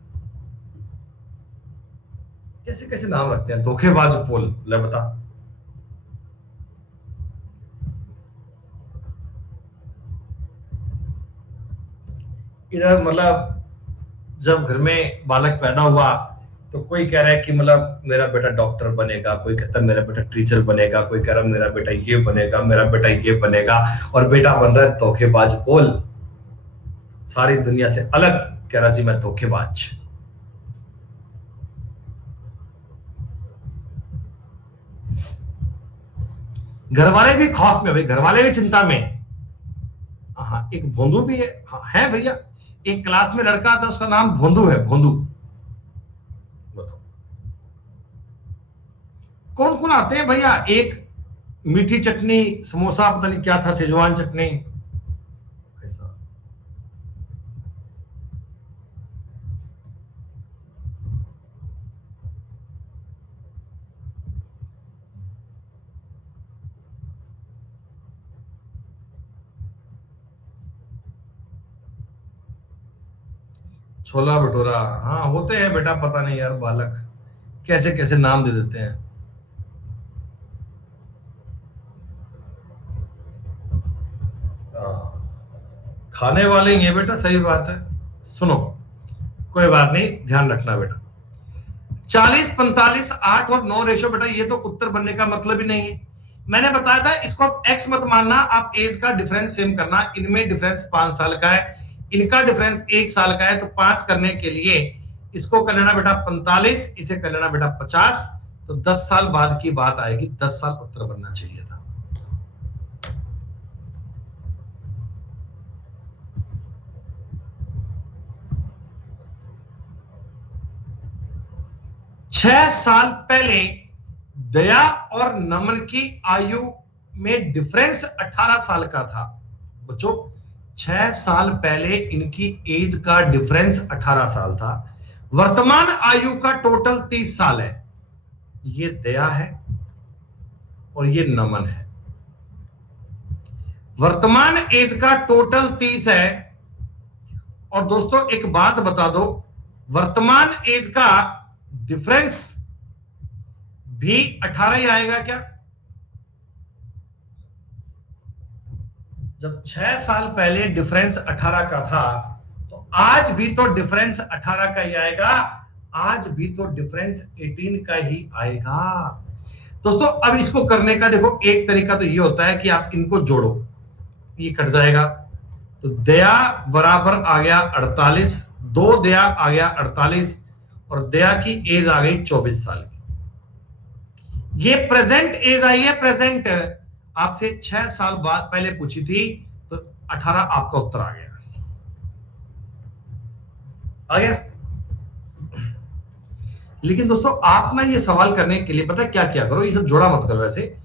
कैसे कैसे नाम रखते हैं, धोखेबाज पोल, ले बता। इधर मतलब जब घर में बालक पैदा हुआ तो कोई कह रहा है कि मतलब मेरा बेटा डॉक्टर बनेगा, कोई कहता है मेरा बेटा टीचर बनेगा, कोई कह रहा है मेरा बेटा ये बनेगा, मेरा बेटा ये बनेगा, और बेटा बन रहा है धोखेबाज पोल। सारी दुनिया से अलग कह रहा जी मैं धोखेबाज। घर वाले भी खौफ में भाई, घर वाले भी चिंता में। हाँ एक भोंदू भी है, हाँ है भैया। एक क्लास में लड़का था, उसका नाम भोंदू है, भोंदू। बताओ कौन कौन आते हैं भैया? एक मीठी चटनी, समोसा, पता नहीं क्या था, शेजवान चटनी, ऐसा। छोला भटूरा, हाँ होते हैं बेटा, पता नहीं यार बालक कैसे कैसे नाम दे देते हैं। खाने वाले ही है बेटा, सही बात है। सुनो कोई बात नहीं, ध्यान रखना बेटा। 40, 45, 8 और 9 रेशो बेटा, ये तो उत्तर बनने का मतलब ही नहीं है। मैंने बताया था इसको आप एक्स मत मानना, आप एज का डिफरेंस सेम करना। इनमें डिफरेंस 5 साल का है, इनका डिफरेंस 1 साल का है, तो 5 करने के लिए इसको कर लेना बेटा 45, इसे कर लेना बेटा 50, तो 10 साल बाद की बात आएगी, 10 साल उत्तर बनना चाहिए था। 6 साल पहले दया और नमन की आयु में डिफरेंस 18 साल का था। बच्चों 6 साल पहले इनकी एज का डिफरेंस 18 साल था। वर्तमान आयु का टोटल 30 साल है। ये दया है और ये नमन है। वर्तमान एज का टोटल 30 है। और दोस्तों एक बात बता दो, वर्तमान एज का डिफरेंस भी 18 ही आएगा क्या? जब 6 साल पहले डिफरेंस 18 का था, तो आज भी तो डिफरेंस 18 का ही आएगा, आज भी तो डिफरेंस 18 का ही आएगा। दोस्तों अब इसको करने का देखो एक तरीका तो ये होता है कि आप इनको जोड़ो, ये कट जाएगा, तो दया बराबर आ गया 48, 2 दया आ गया 48, और दया की एज आ गई 24 साल की। ये प्रेजेंट एज आई है, प्रेजेंट आपसे 6 साल बाद पहले पूछी थी, तो 18 आपका उत्तर आ गया। आ गया। लेकिन दोस्तों आप ना ये सवाल करने के लिए पता है क्या क्या करो, ये सब जोड़ा मत करो। वैसे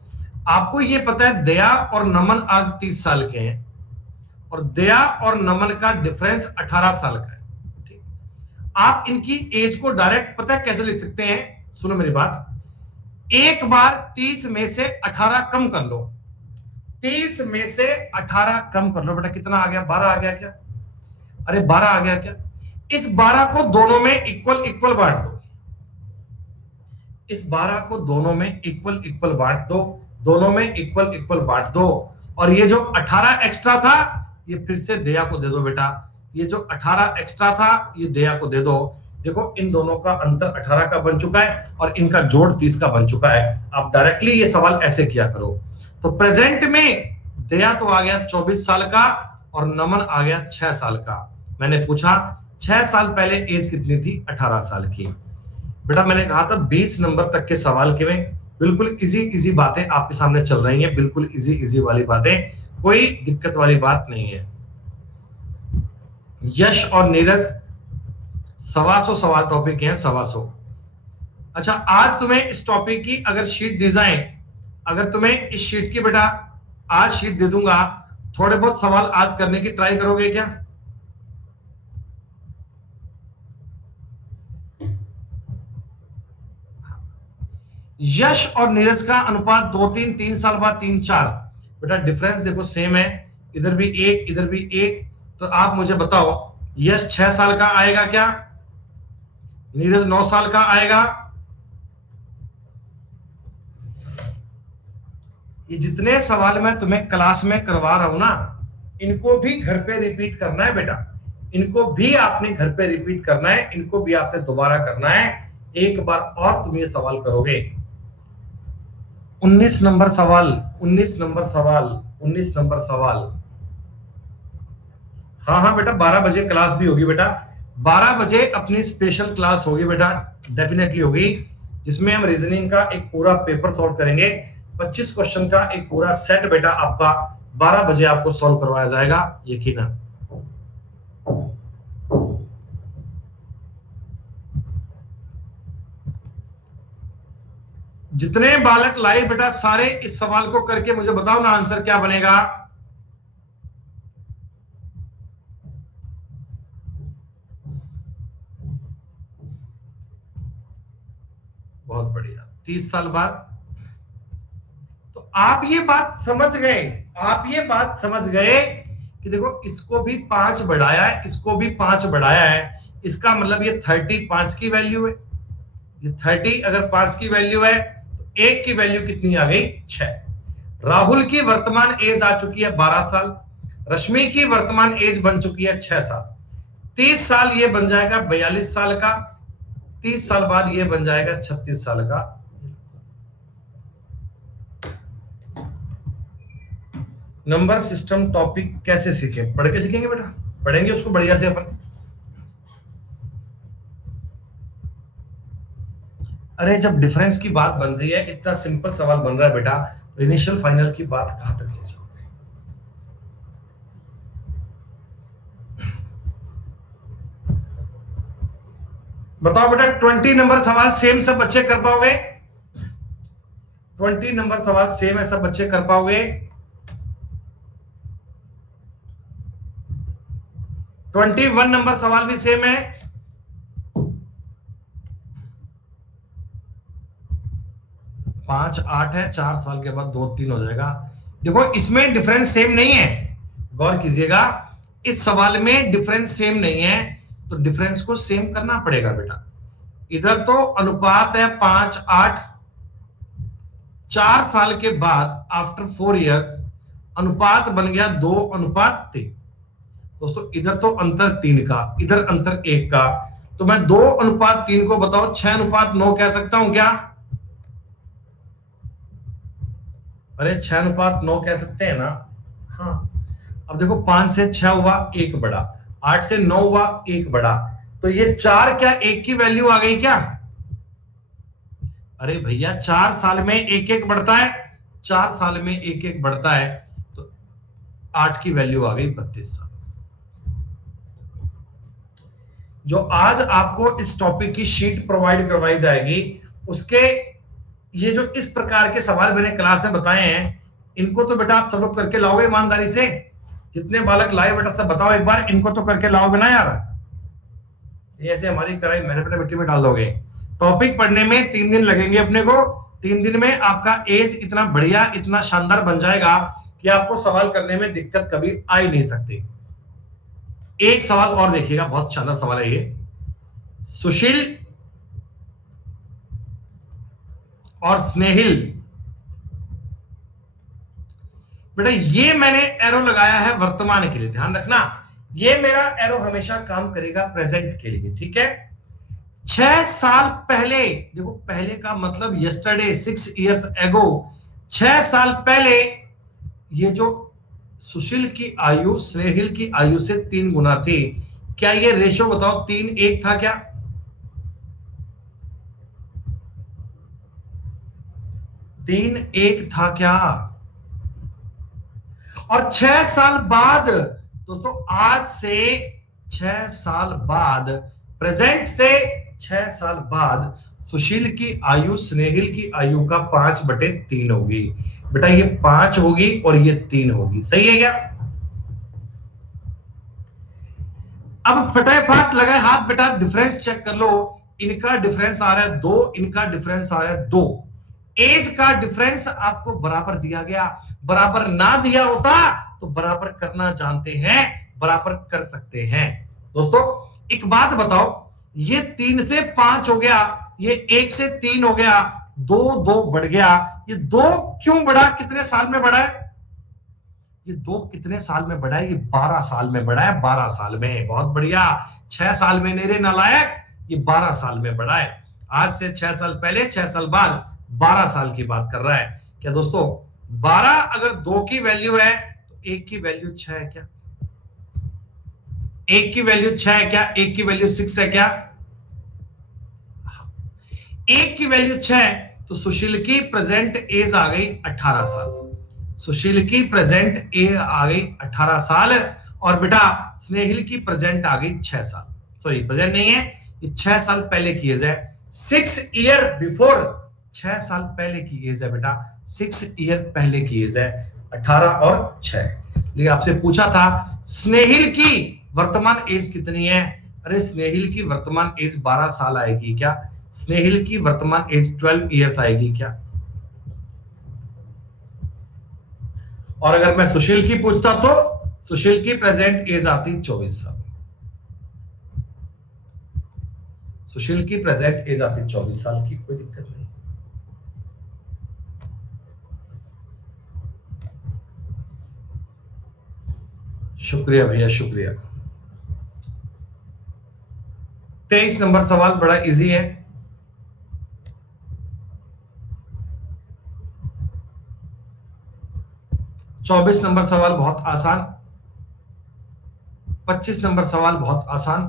आपको ये पता है दया और नमन आज 30 साल के हैं, और दया और नमन का डिफरेंस 18 साल का है। ठीक, आप इनकी एज को डायरेक्ट पता है कैसे लिख सकते हैं? सुनो मेरी बात, एक बार 30 में से 18 कम कर लो, 30 में से 18 कम कर लो बेटा, कितना आ गया? 12 आ गया क्या? अरे 12 आ गया क्या? इस 12 को दोनों में इक्वल इक्वल बांट दो, इस 12 को दोनों में इक्वल इक्वल बांट दो, दोनों में इक्वल इक्वल बांट दो, और ये जो 18 एक्स्ट्रा था ये फिर से दया को दे दो बेटा, ये जो 18 एक्स्ट्रा था ये दया को दे दो। देखो इन दोनों का अंतर 18 का बन चुका है और इनका जोड़ 30 का बन चुका है। आप डायरेक्टली ये सवाल ऐसे किया करो। तो प्रेजेंट में दया तो आ गया 24 साल का और नमन आ गया 6 साल का। मैंने पूछा 6 साल पहले एज कितनी थी, 18 साल की। बेटा मैंने कहा था 20 नंबर तक के सवाल के में बिल्कुल इजी इजी बातें आपके सामने चल रही हैं, बिल्कुल इजी इजी वाली बातें, कोई दिक्कत वाली बात नहीं है। यश और नीरज 125 सवाल टॉपिक हैं, 125। अच्छा आज तुम्हें इस टॉपिक की अगर शीट दी जाए, अगर तुम्हें इस शीट की बेटा आज शीट दे दूंगा, थोड़े बहुत सवाल आज करने की ट्राई करोगे क्या? यश और नीरज का अनुपात 2-3, 3 साल बाद 3-4। बेटा डिफरेंस देखो सेम है, इधर भी एक इधर भी एक। तो आप मुझे बताओ यश 6 साल का आएगा क्या, नीरज 9 साल का आएगा? ये जितने सवाल मैं तुम्हें क्लास में करवा रहा हूं ना, इनको भी घर पे रिपीट करना है बेटा, इनको भी आपने घर पे रिपीट करना है, इनको भी आपने दोबारा करना है। एक बार और तुम ये सवाल करोगे। 19 नंबर सवाल, 19 नंबर सवाल, 19 नंबर सवाल। हाँ हाँ बेटा 12 बजे क्लास भी होगी बेटा, 12 बजे अपनी स्पेशल क्लास होगी बेटा, डेफिनेटली होगी, जिसमें हम रीजनिंग का एक पूरा पेपर सॉल्व करेंगे। 25 क्वेश्चन का एक पूरा सेट बेटा आपका 12 बजे आपको सॉल्व करवाया जाएगा, यकीनन। जितने बालक लाइव बेटा सारे इस सवाल को करके मुझे बताओ ना आंसर क्या बनेगा। बहुत बढ़िया, 30 साल बाद। तो आप ये बात समझ गए, आप ये बात समझ गए कि देखो इसको भी 5 बढ़ाया है, इसको भी 5 बढ़ाया है, इसका मतलब ये 30 5 की वैल्यू है, ये 30 अगर 5 की वैल्यू है तो 1 की वैल्यू कितनी आ गई, 6। राहुल की वर्तमान एज आ चुकी है 12 साल, रश्मि की वर्तमान एज बन चुकी है 6 साल, 30 साल ये बन जाएगा 42 साल का, 30 साल बाद ये बन जाएगा 36 साल का। नंबर सिस्टम टॉपिक कैसे सीखें, पढ़ के सीखेंगे बेटा, पढ़ेंगे उसको बढ़िया से अपन। अरे जब डिफरेंस की बात बन रही है, इतना सिंपल सवाल बन रहा है बेटा, तो इनिशियल फाइनल की बात कहां तक ले जाओगे? बताओ बेटा 20 नंबर सवाल सेम सब बच्चे कर पाओगे? 20 नंबर सवाल सेम है सब बच्चे कर पाओगे? 21 नंबर सवाल भी सेम है? 5 8 है, 4 साल के बाद 2 3 हो जाएगा। देखो इसमें डिफरेंस सेम नहीं है, गौर कीजिएगा, इस सवाल में डिफरेंस सेम नहीं है, तो डिफरेंस को सेम करना पड़ेगा बेटा। इधर तो अनुपात है 5 8, 4 साल के बाद आफ्टर 4 इयर्स अनुपात बन गया 2:3। दोस्तों इधर तो अंतर 3 का, इधर अंतर 1 का, तो मैं 2:3 को बताओ 6:9 कह सकता हूं क्या? अरे 6:9 कह सकते हैं ना? हाँ। अब देखो 5 से 6 हुआ 1 बढ़ा, 8 से 9 हुआ 1 बढ़ा, तो ये 4 क्या 1 की वैल्यू आ गई क्या? अरे भैया 4 साल में 1-1 बढ़ता है, 4 साल में 1-1 बढ़ता है, तो 8 की वैल्यू आ गई 32 साल। जो आज आपको इस टॉपिक की शीट प्रोवाइड करवाई जाएगी, उसके ये जो इस प्रकार के सवाल मैंने क्लास में बताए हैं, इनको तो बेटा आप सब लोग करके लाओगे ईमानदारी से? जितने बालक लाए बेटा सब बताओ एक बार, इनको तो करके लाओगे ना यार? ये ऐसे हमारी कराई मेहनत बेटा मिट्टी में डाल दोगे। टॉपिक पढ़ने में 3 दिन लगेंगे अपने को, 3 दिन में आपका एज इतना बढ़िया इतना शानदार बन जाएगा कि आपको सवाल करने में दिक्कत कभी आ ही नहीं सकती। एक सवाल और देखिएगा, बहुत शानदार सवाल है ये। सुशील और स्नेहिल, बेटा ये मैंने एरो लगाया है वर्तमान के लिए, ध्यान रखना, ये मेरा एरो हमेशा काम करेगा प्रेजेंट के लिए, ठीक है। 6 साल पहले, देखो पहले का मतलब यस्टरडे, 6 years ago, 6 साल पहले ये जो सुशील की आयु स्नेहिल की आयु से 3 गुना थी। क्या ये रेशो बताओ 3:1 था क्या? 3:1 था क्या? और 6 साल बाद दोस्तों, आज से 6 साल बाद, प्रेजेंट से 6 साल बाद सुशील की आयु स्नेहिल की आयु का 5/3 होगी। बेटा ये 5 होगी और ये 3 होगी, सही है क्या? अब फटाफट लगाए हाथ बेटा, डिफरेंस चेक कर लो। इनका डिफरेंस आ रहा है 2, इनका डिफरेंस आ रहा है 2। एज का डिफरेंस आपको बराबर दिया गया, बराबर ना दिया होता तो बराबर करना जानते हैं, बराबर कर सकते हैं। दोस्तों एक बात बताओ, ये 3 से 5 हो गया, ये 1 से 3 हो गया, 2 बढ़ गया। ये 2 क्यों बढ़ा? कितने साल में बढ़ा है ये? 2 कितने साल में बढ़ा है? ये 12 साल में बढ़ा है, 12 साल में। बहुत बढ़िया, 6 साल में नेरे नालायक, ये 12 साल में बढ़ा है। आज से 6 साल पहले, 6 साल बाद, 12 साल की बात कर रहा है। क्या दोस्तों 12 अगर 2 की वैल्यू है तो 1 की वैल्यू 6 है क्या? 1 की वैल्यू 6 है क्या? 1 की वैल्यू 6 है क्या? 1 की वैल्यू 6, तो सुशील की प्रेजेंट एज आ गई 18 साल। सुशील की प्रेजेंट एज आ गई 18 साल, और बेटा स्नेहिल की प्रेजेंट आ गई 6 साल। सॉरी प्रेजेंट नहीं है, ये 6 साल पहले की एज है। 6 year बिफोर, 6 साल पहले की एज है बेटा, 6 year पहले की एज है 18 और 6। लेकिन आपसे पूछा था स्नेहिल की वर्तमान एज कितनी है? अरे स्नेहिल की वर्तमान एज 12 साल आएगी क्या? स्नेहिल की वर्तमान एज 12 years आएगी क्या? और अगर मैं सुशील की पूछता तो सुशील की प्रेजेंट एज आती 24 साल। सुशील की प्रेजेंट एज आती 24 साल की, कोई दिक्कत नहीं। शुक्रिया भैया, शुक्रिया। 23 नंबर सवाल बड़ा इजी है। चौबीस नंबर सवाल बहुत आसान। 25 नंबर सवाल बहुत आसान।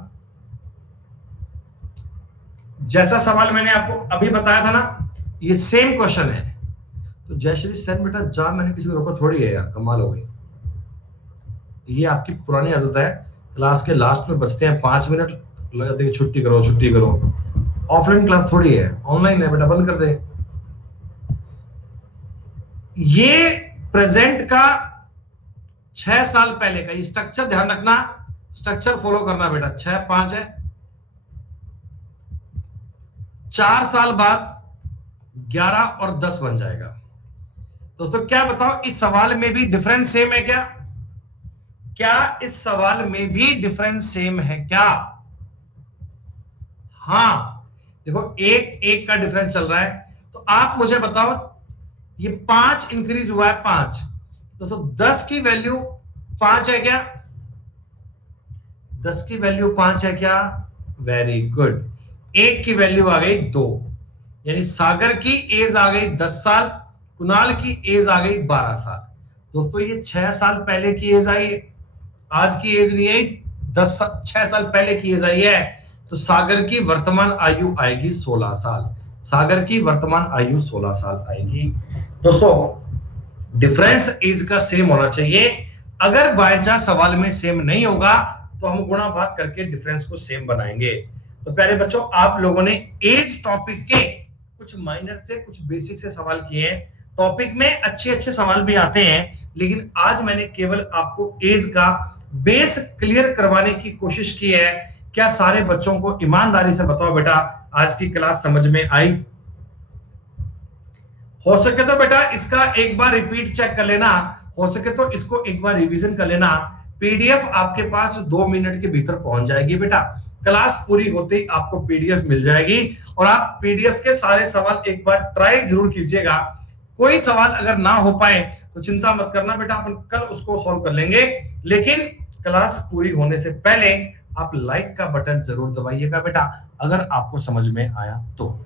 जैसा सवाल मैंने आपको अभी बताया था ना, ये सेम क्वेश्चन है। तो जयश्री सेन बेटा जा, मैंने किसी को रोका थोड़ी है यार, कमाल हो गई। ये आपकी पुरानी आदत है, क्लास के लास्ट में बचते हैं 5 मिनट, लगाते हैं छुट्टी करो छुट्टी करो। ऑफलाइन क्लास थोड़ी है, ऑनलाइन है बेटा, बंद कर दे। ये प्रेजेंट का 6 साल पहले का ये स्ट्रक्चर ध्यान रखना, स्ट्रक्चर फॉलो करना बेटा। 6 5 है, 4 साल बाद 11 और 10 बन जाएगा। दोस्तों क्या बताओ, इस सवाल में भी डिफरेंस सेम है क्या? क्या इस सवाल में भी डिफरेंस सेम है क्या? हाँ, देखो 1 का डिफरेंस चल रहा है। तो आप मुझे बताओ, ये 5 इंक्रीज हुआ है 5, दोस्तों 10 की वैल्यू 5 है क्या? 10 की वैल्यू 5 है क्या? Very good. 1 की वैल्यू आ गई 2, यानी सागर की एज आ गई 10 साल, कुणाल की एज आ गई 12 साल। दोस्तों ये 6 साल पहले की एज आई है, आज की एज नहीं आई, 6 साल पहले की एज आई है। तो सागर की वर्तमान आयु आएगी 16 साल। सागर की वर्तमान आयु 16 साल आएगी। दोस्तों डिफरेंस एज का सेम होना चाहिए। अगर बाय चांस सवाल में सेम नहीं होगा तो हम गुणा भाग करके डिफरेंस को सेम बनाएंगे। तो प्यारे बच्चों, आप लोगों ने एज टॉपिक के कुछ माइनर से कुछ बेसिक से सवाल किए हैं। टॉपिक में अच्छे अच्छे सवाल भी आते हैं, लेकिन आज मैंने केवल आपको एज का बेस क्लियर करवाने की कोशिश की है। क्या सारे बच्चों को ईमानदारी से बताओ बेटा, आज की क्लास समझ में आई? हो सके तो बेटा इसका एक बार रिपीट चेक कर लेना, हो सके तो इसको एक बार रिवीजन कर लेना। पीडीएफ आपके पास 2 मिनट के भीतर पहुंच जाएगी बेटा। क्लास पूरी होते ही आपको पीडीएफ मिल जाएगी, और आप पीडीएफ के सारे सवाल एक बार ट्राई जरूर कीजिएगा। कोई सवाल अगर ना हो पाए तो चिंता मत करना बेटा, अपन कल उसको सॉल्व कर लेंगे। लेकिन क्लास पूरी होने से पहले आप लाइक का बटन जरूर दबाइएगा बेटा, अगर आपको समझ में आया तो।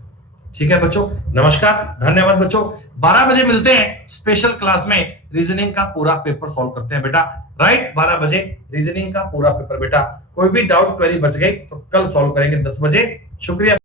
ठीक है बच्चों, नमस्कार, धन्यवाद बच्चों। 12 बजे मिलते हैं स्पेशल क्लास में, रीजनिंग का पूरा पेपर सॉल्व करते हैं बेटा। राइट, 12 बजे रीजनिंग का पूरा पेपर बेटा। कोई भी डाउट क्वेरी बच गई तो कल सॉल्व करेंगे 10 बजे। शुक्रिया।